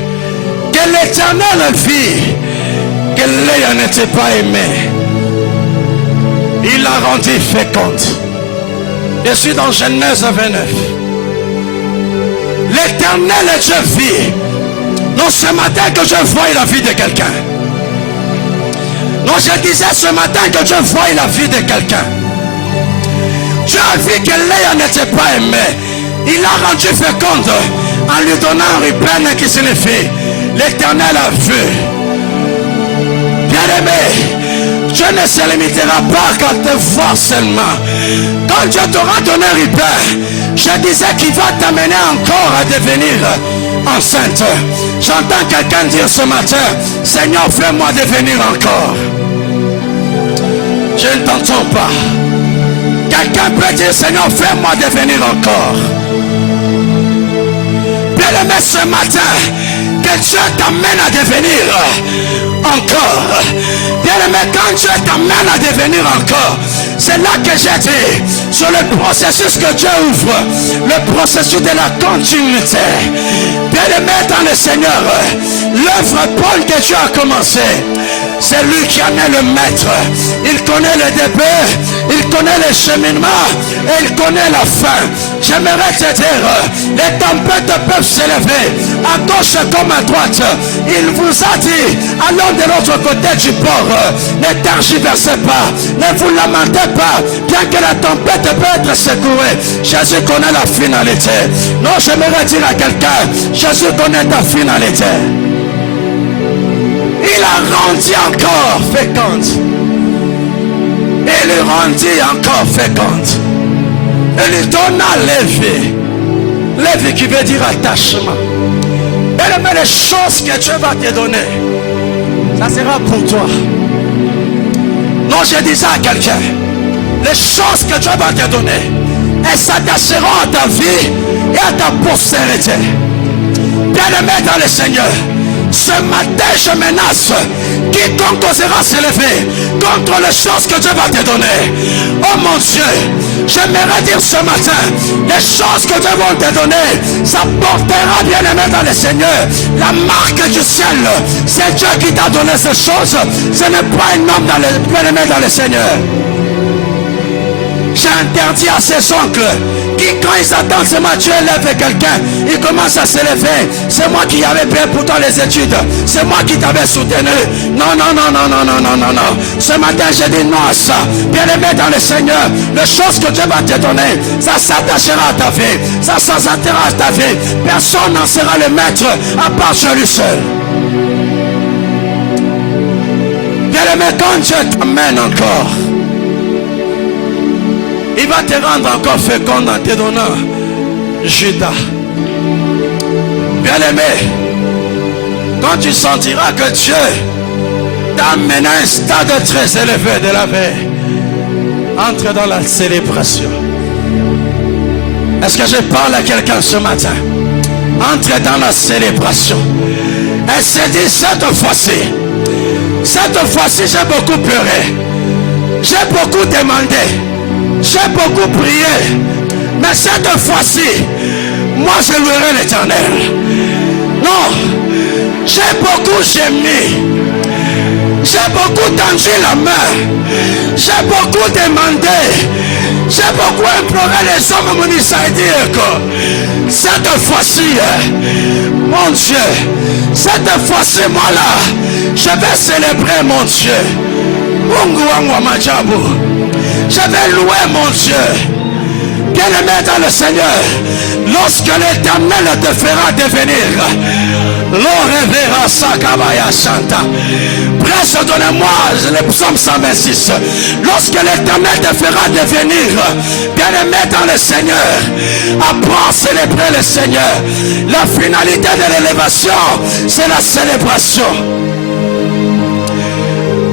que l'Éternel vit que Léa n'était pas aimée. Il l'a rendue féconde. Je suis dans Genèse 29. L'Éternel Dieu vit. Non, ce matin que je vois la vie de quelqu'un. Non, je disais ce matin que je vois la vie de quelqu'un. Dieu a vu que Léa n'était pas aimée. Il l'a rendu féconde en lui donnant un ruben qui signifie l'Éternel a vu. Bien-aimé, Dieu ne se limitera pas qu'à te voir seulement. Quand Dieu t'aura donné un ruben, je disais qu'il va t'amener encore à devenir enceinte. J'entends quelqu'un dire ce matin, Seigneur, fais-moi devenir encore. Je ne t'entends pas. Quelqu'un peut dire, Seigneur, fais-moi devenir encore. Bien-aimé, ce matin, que Dieu t'amène à devenir encore. Bien-aimé, quand Dieu t'amène à devenir encore, c'est là que j'ai dit, sur le processus que Dieu ouvre, le processus de la continuité. Bien-aimé dans le Seigneur, l'œuvre bonne que Dieu a commencé, c'est lui qui en est le maître. Il connaît le début, il connaît le cheminement et il connaît la fin. J'aimerais te dire, les tempêtes peuvent s'élever à gauche comme à droite. Il vous a dit, allons de l'autre côté du port. Ne tergiversez pas, ne vous lamentez pas. Bien que la tempête peut être secouée, Jésus connaît la finalité. Non, j'aimerais dire à quelqu'un, Jésus connaît ta finalité. Il a rendu encore féconde. Il lui rendit encore féconde. Il lui donna Lévi. Lévi qui veut dire attachement. Et les choses que Dieu va te donner, ça sera pour toi. Non, je disais à quelqu'un, les choses que Dieu va te donner, elles s'attacheront à ta vie et à ta postérité. Bien-aimé dans le Seigneur, ce matin je menace quiconque osera s'élever contre les choses que Dieu va te donner. Oh mon Dieu, j'aimerais dire ce matin, les choses que Dieu va te donner, ça portera, bien-aimé dans le Seigneur, la marque du ciel. C'est Dieu qui t'a donné ces choses. Ce n'est pas un homme bien-aimé dans le Seigneur. J'ai interdit à ses oncles qui, quand ils attendent seulement Dieu élève quelqu'un, ils commencent à s'élever. C'est moi qui avais payé pour toi les études. C'est moi qui t'avais soutenu. Non, non, non, non, non, non, non, non, non. Ce matin, j'ai dit non à ça. Bien-aimé dans le Seigneur, les choses que Dieu va te donner, ça s'attachera à ta vie. Ça s'attachera à ta vie. Personne n'en sera le maître à part Dieu lui seul. Bien-aimé, quand Dieu t'amène encore, il va te rendre encore fécond en te donnant Judas. Bien-aimé, quand tu sentiras que Dieu t'a amené à un stade très élevé de la vie, entre dans la célébration. Est-ce que je parle à quelqu'un ce matin? Entre dans la célébration. Elle s'est dit, cette fois-ci, j'ai beaucoup pleuré. J'ai beaucoup demandé. J'ai beaucoup prié, mais cette fois-ci, moi je louerai l'Éternel. Non, j'ai beaucoup gémi, j'ai beaucoup tendu la main, j'ai beaucoup demandé, j'ai beaucoup imploré les hommes municipaux que cette fois-ci, mon Dieu, cette fois-ci, moi là, je vais célébrer mon Dieu. Mungu wangu wa majabu. Je vais louer mon Dieu. Bien-aimé dans le Seigneur, lorsque l'Éternel te fera devenir, l'Orevera Sakabaya Santa. Presse, donnez-moi le psaume 126. Lorsque l'Éternel te fera devenir, bien-aimé dans le Seigneur, apprends à célébrer le Seigneur. La finalité de l'élévation, c'est la célébration.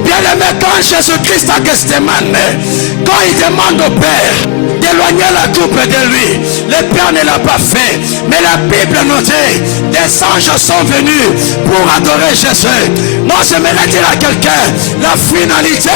Bien-aimé, quand Jésus-Christ à Gethsemane, quand il demande au Père d'éloigner la coupe de lui, le Père ne l'a pas fait. Mais la Bible nous dit, des anges sont venus pour adorer Jésus. Moi, j'aimerais dire à quelqu'un, la finalité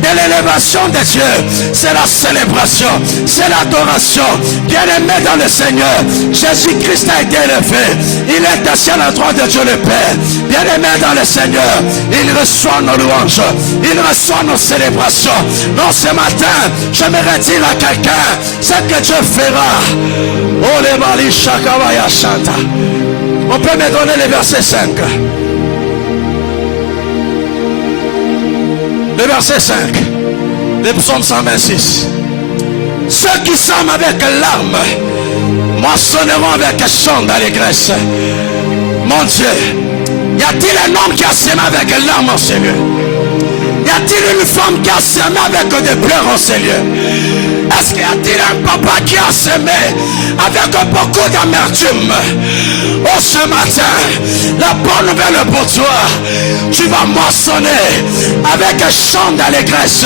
de l'élévation de Dieu, c'est la célébration, c'est l'adoration. Bien-aimé dans le Seigneur, Jésus-Christ a été élevé. Il est assis à la droite de Dieu le Père. Bien-aimé dans le Seigneur, il reçoit nos louanges, il reçoit nos célébrations. Donc ce matin, j'aimerais dire à quelqu'un, ce que Dieu fera. Oh les Bali Shakawaya Shanta. On peut me donner le verset 5. Le verset 5. Le psaume 126. Ceux qui sèment avec larmes moissonneront avec chant d'allégresse. Mon Dieu, y a-t-il un homme qui a semé avec larmes en ces lieux? Y a-t-il une femme qui a semé avec des pleurs en ces lieux? Est-ce qu'il y a-t-il un papa qui a semé avec beaucoup d'amertume? Oh, ce matin, la bonne nouvelle pour toi, tu vas moissonner avec un chant d'allégresse.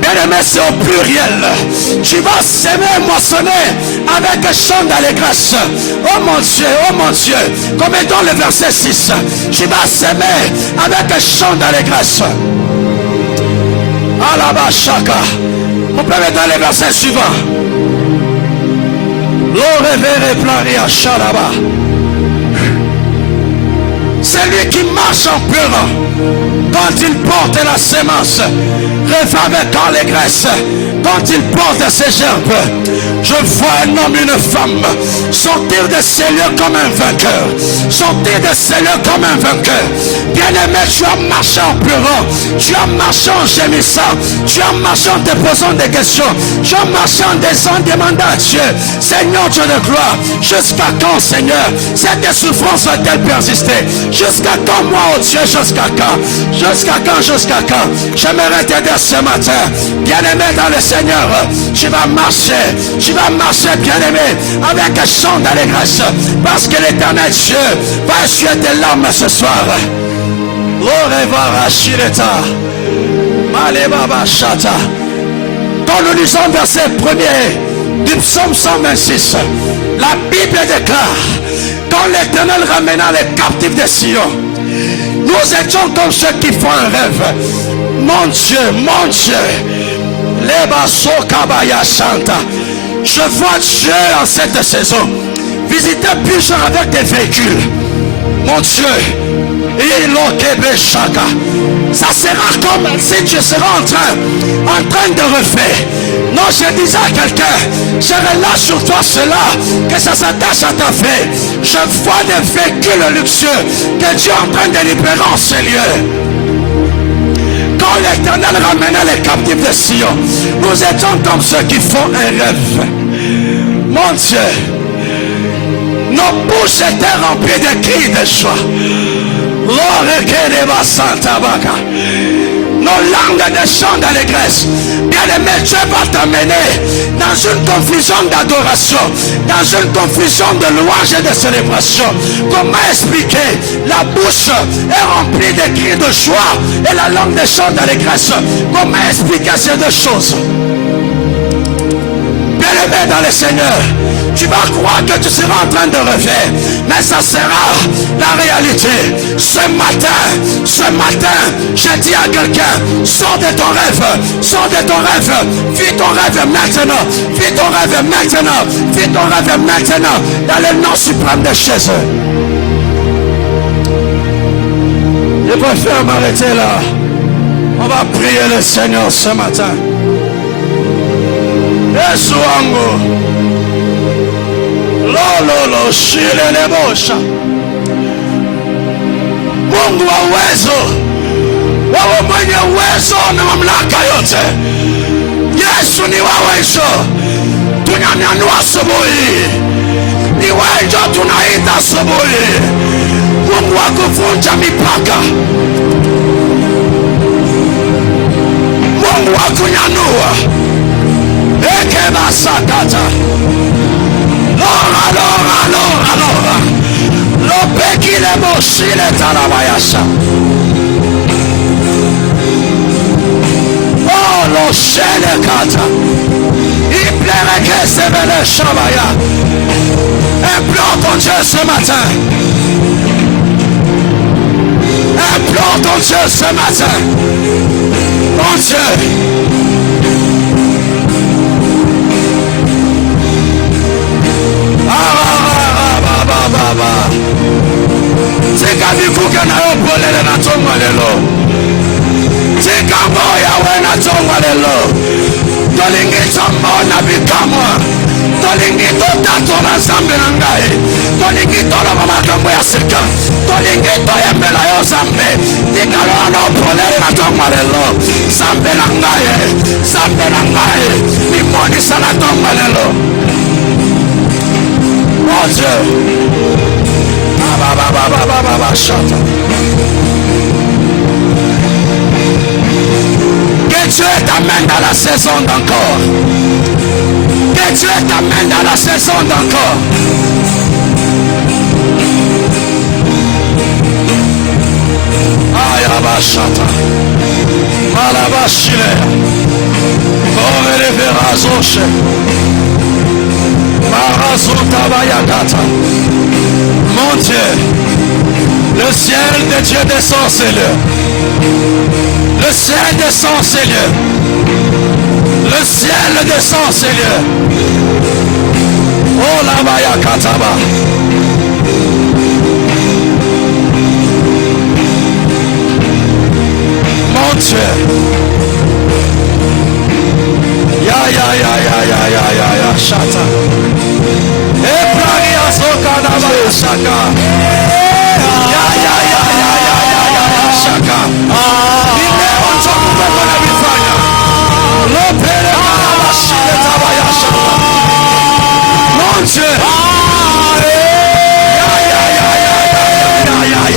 Bien-aimé, c'est au pluriel. Tu vas s'aimer, moissonner avec un chant d'allégresse. Oh mon Dieu, comme dans le verset 6, tu vas s'aimer avec un chant d'allégresse. Alabashaka. On peut mettre dans les versets suivants. C'est lui qui marche en pleurant quand il porte la sémence, rêve avec allégresse quand il porte ses gerbes. Je vois un homme, une femme sortir de ces lieux comme un vainqueur, sortir de ces lieux comme un vainqueur. Bien-aimé, tu as marché en pleurant, tu as marché en gémissant, tu as marché en te posant des questions, tu as marché en demandant à Dieu, Seigneur Dieu de gloire, jusqu'à quand, Seigneur, cette souffrance va-t-elle persister? Jusqu'à quand, moi, oh Dieu, jusqu'à quand? Jusqu'à quand, jusqu'à quand? J'aimerais t'aider ce matin, bien-aimé dans le Seigneur, tu vas marcher, bien-aimé, avec un chant d'allégresse, parce que l'Éternel Dieu va essuyer tes larmes ce soir. Quand nous lisons verset 1er du psaume 126, la Bible déclare, quand l'Éternel ramena les captifs de Sion, nous étions comme ceux qui font un rêve. Mon Dieu, je vois Dieu en cette saison visiter plusieurs avec des véhicules. Mon Dieu, ça sera comme si tu seras en train de refaire. Non, je disais à quelqu'un, je relâche sur toi cela, que ça s'attache à ta vie. Je vois des véhicules luxueux que Dieu est en train de libérer en ces lieux. Quand l'Éternel ramenait les captifs de Sion, nous étions comme ceux qui font un rêve. Mon Dieu, nos bouches étaient remplies de cris de joie. Nos langues de chants d'allégresse. Bien-aimé, Dieu va t'amener dans une confusion d'adoration, dans une confusion de louange et de célébration. Comment expliquer? La bouche est remplie de cris de joie et la langue de chants d'allégresse. Comment expliquer ces deux choses? Bien-aimé dans le Seigneur, tu vas croire que tu seras en train de refaire, mais ça sera la réalité. Ce matin, je dis à quelqu'un, sors de ton rêve, vis ton rêve maintenant, vis ton rêve maintenant, dans le nom suprême de Jésus. Je préfère m'arrêter là. On va prier le Seigneur ce matin. Yesu wangu, lolo shile nebosha. Mungu wa uwezo, wewe mwenye uwezo na mamlaka yote. Yesu ni wa uwezo. kunyanyua asubuhi. Ni wewe ndio tunaita asubuhi. Mungu wa kuvunja mipaka, Mungu wa kunyanyua. Ekeba sakata. Lora, lora, lora, lora. Lopekile moshile talabayasha. Oh, lo shele kata. Iplere que se vele shabaya. Implore ton Dieu ce matin. Implore ton Dieu ce matin. Mon Dieu. Tika bikuke na yopolele na tonga lelo. Tika moya we na tonga lelo. Tolingi tombo na bikamwa. Tolingi totato na zambe na ngai. Tolingi tolo mamakambo ya sika. Tolingi toyembela yo zambe. Tika lo na yopolele na tonga lelo. Zambe na ngai. Zambe na ngai. Mimoni sana tonga lelo. Mon Dieu. Que Dieu t'amène dans la saison d'encore. Que Dieu t'amène dans la saison d'encore. Ayabashata. Malabashile. Kovereverazoshe. Marazota bayagata. Mon Dieu, le ciel de Dieu descend, Seigneur. Le ciel descend, Seigneur. Le ciel descend, Seigneur. Oh la baya kataba. Mon Dieu. Ya, chata. Ebrania Sokanaba Shaka. Ya, Shaka. Ile onchoku kwa na bifanya. Lopere na shile tabaya shaka. Mon Dieu. Ya.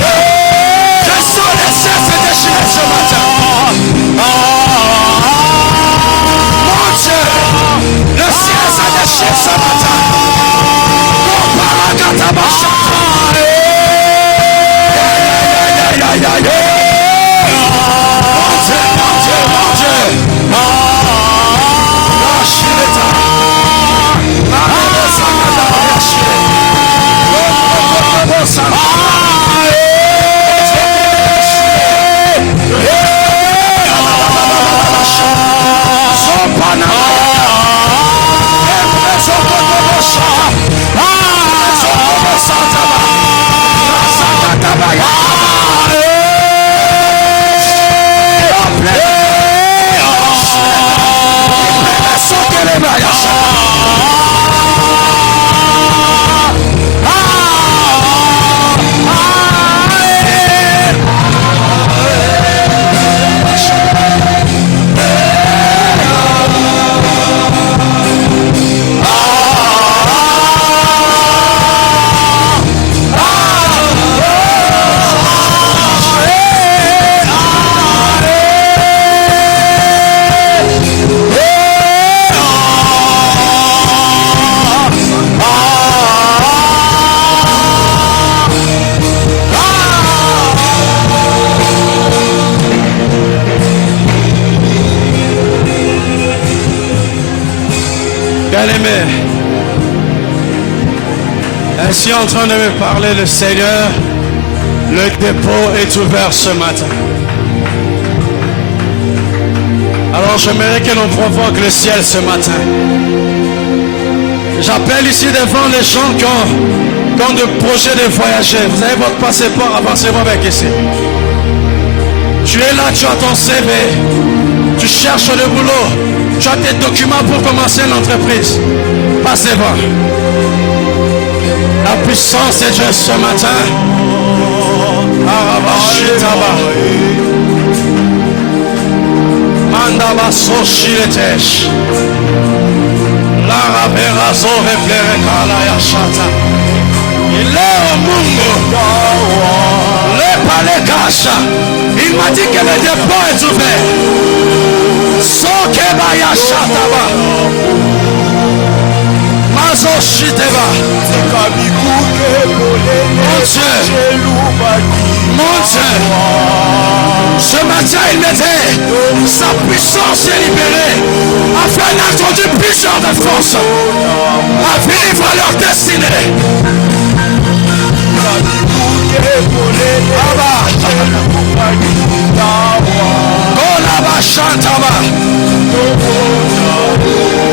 Je sens les cesses déchirés ce matin. Mon Dieu. Le ciel s'est déchiré ce matin. Bien-aimé, ainsi en train de me parler le Seigneur, le dépôt est ouvert ce matin. Alors j'aimerais que l'on provoque le ciel ce matin. J'appelle ici devant les gens qui ont des projets de voyager. Vous avez votre passeport, avancez-vous avec ici. Tu es là, tu as ton CV, tu cherches le boulot, tu as tes documents pour commencer l'entreprise. Passez voir. La puissance de Dieu ce matin. Mandaba Sochiletesh. La Il est au Mungu. Le palais cache. Il m'a dit que le dépôt est ouvert. Sokebaya Shataba. Mazo Shiteba. Mon Dieu. Mon Dieu. Ce matin, il me dit, sa puissance est libérée afin d'introduire plusieurs de force à vivre leur destinée. Kolaba Shantaba.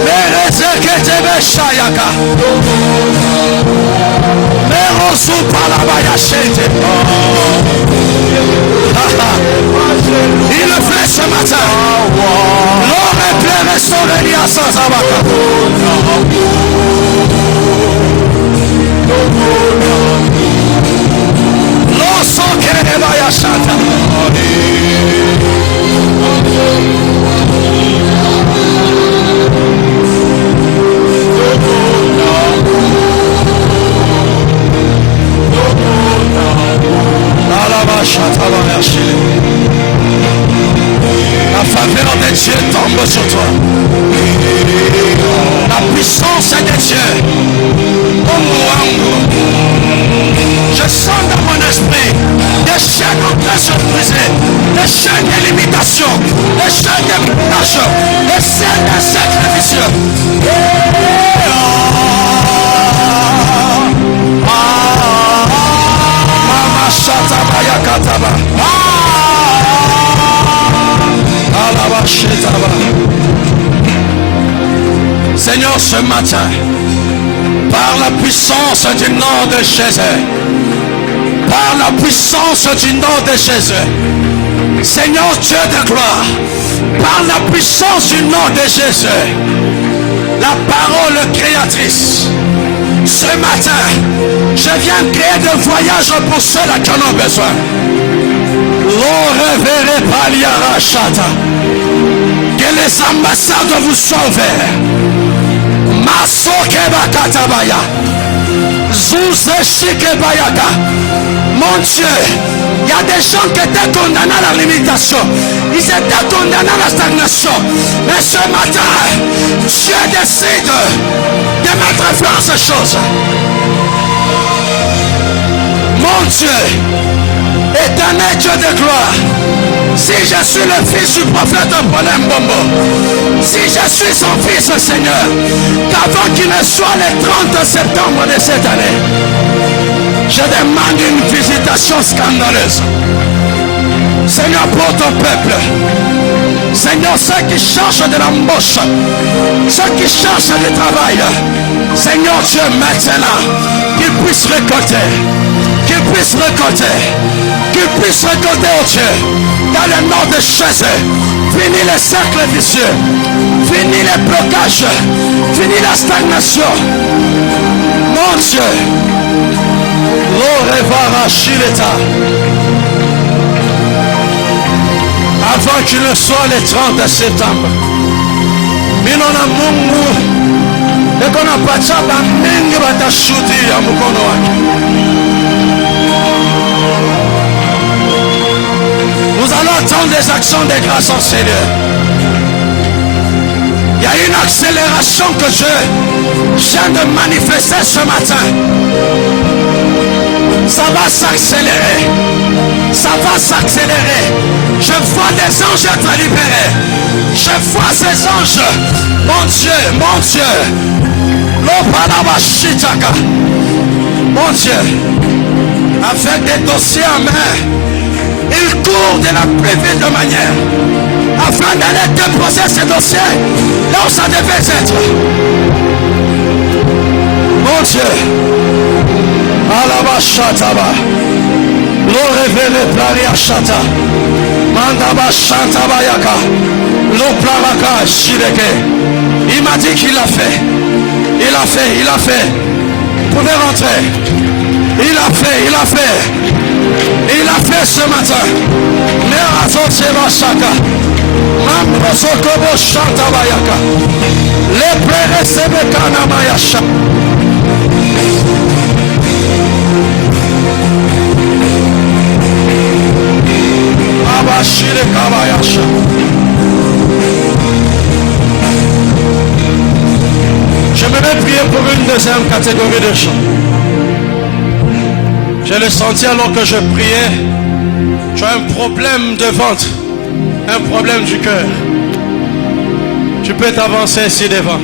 Merezeketebe Shayaka. Merosu Palabaya Shete. Il le fait ce matin. L'or est plein et son Elia sans abaka. L'or son Kerebaya Shanta. La faveur de Dieu tombe sur toi. La puissance de Dieu. Je sens dans mon esprit des chaînes en train de se briser, des chaînes de limitation, des chaînes de blocage, des chaînes de sacrifice. Mama Shatabaya Kataba. Seigneur, ce matin, par la puissance du nom de Jésus, par la puissance du nom de Jésus, Seigneur Dieu de gloire, par la puissance du nom de Jésus, la parole créatrice, ce matin, je viens créer des voyages pour ceux qui en ont besoin. Que les ambassades vous soient ouvertes. Mon Dieu, il y a des gens qui étaient condamnés à la limitation. Ils étaient condamnés à la stagnation. Mais ce matin, Dieu décide de mettre fin à ces choses. Mon Dieu, éternel Dieu de gloire, si je suis le fils du prophète Paulin Bombo, si je suis son fils, Seigneur, qu'avant qu'il ne soit le 30 septembre de cette année, je demande une visitation scandaleuse. Seigneur, pour ton peuple, Seigneur, ceux qui cherchent de l'embauche, ceux qui cherchent du travail, Seigneur Dieu, maintenant, qu'ils puissent récolter, qu'ils puissent récolter, qu'ils puissent récolter, oh Dieu, dans le nom de Jésus. Fini les cercles vicieux, fini les blocages, fini la stagnation. Mon Dieu, l'Orevara Shileta, avant qu'il ne soit le 30 septembre, Minona Mungu, et qu'on a pas de ça, Mingi va t'achuter à Mukonoak. Nous allons attendre des actions de grâce en Seigneur. Il y a une accélération que je viens de manifester ce matin. Ça va s'accélérer. Ça va s'accélérer. Je vois des anges être libérés. Je vois ces anges. Mon Dieu, mon Dieu. Mon Dieu. Avec des dossiers en main. Il court de la plus vite manière afin d'aller déposer ces dossiers là où ça devait être. Mon Dieu, Alaba Shataba, l'eau révélé Plaria Shata, Mandaba Shantabayaka, l'eau Plaraka Shireke. Il m'a dit qu'il l'a fait. Il a fait, il a fait. Vous pouvez rentrer. Il a fait, il a fait. Il a fait ce matin. Mamrosokobo Shantabayaka. Le Pere Sebekana Mayasha. Abashire Kabayasha. J'aimerais prier pour une deuxième catégorie de gens. Je l'ai senti alors que je priais. Tu as un problème de ventre, un problème du cœur. Tu peux t'avancer ici devant.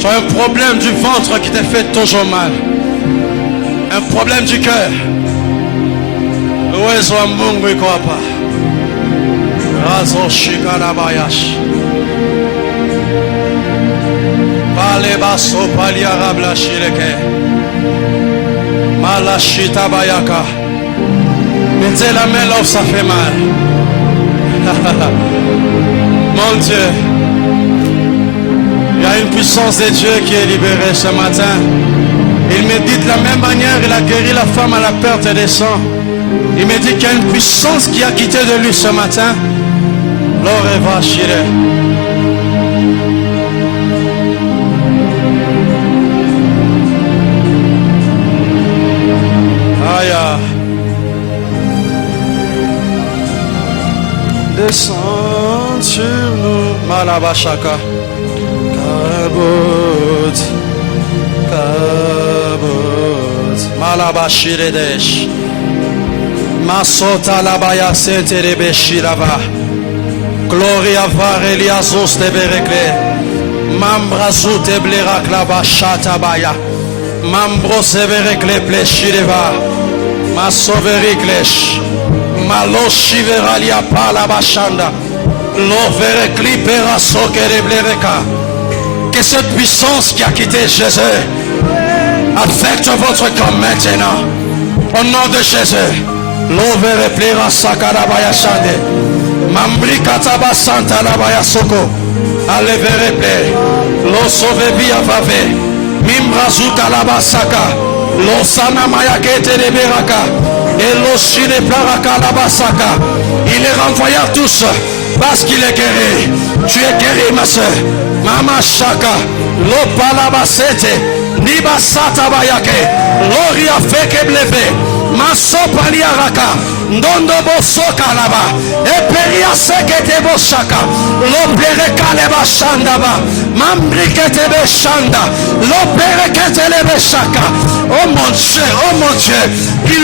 Tu as un problème du ventre qui te fait toujours mal. Un problème du cœur. Uwezo wa Mungu iko hapa. Razo shikana bayash. Pale baso pali arabla shireke. Malashita bayaka. Mettez la main là où ça fait mal. Mon Dieu. Il y a une puissance de Dieu qui est libérée ce matin. Il me dit de la même manière, il a guéri la femme à la perte des sangs. Il me dit qu'il y a une puissance qui a quitté de lui ce matin. L'oreva shire. Aya. Descends sur nous. Malabashaka. Kabot. Kabot. Malabashiredesh. Masota labaya senterebe shirava. Gloria varelia zos te berekle. Mambrazu te blerak laba shatabaya. Mambro se berekle pleshireva. Masoveriklesh. Maloshi veralia pala bashanda. Lo verekli pera sokere blereka. Que cette puissance qui a quitté Jésus affecte votre corps maintenant. Au nom de Jésus. L'overe plera sakarabaya shande. Mambri kataba santa labaya soko. Alevere ple. Lo sove via vave. Mimbrazuta labasaka. Lo sana mayakete de beraka. Et lo shine plaraka labasaka. Il est renvoyé à tous parce qu'il est guéri. Tu es guéri ma soeur. Mama shaka. Lo palabasete. Niba sata bayake. Loria feke bleve. Masopalia raka. Ndondo bosoka laba. Eperia sekete boshaka. Lopere kaleba shandaba. Mambrikete beshanda. Lopere ketele beshaka. Oh mon Dieu, il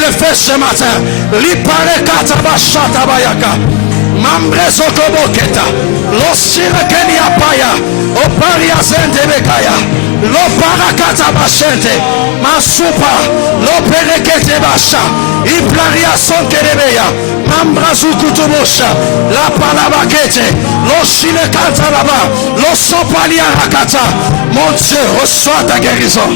le fait ce matin. Lipare kataba shatabayaka. Mambrezo koboketa. Losire kenia paya. Oparia zende bekaya. Lo parakata bashente. Masupa. Lo perekete basha. Iplaria son kerebeya. Mambrazu kutubosha. La palabakete. Lo shile kanta là-bas. Lo sopalia rakata. Mon Dieu, reçois ta guérison.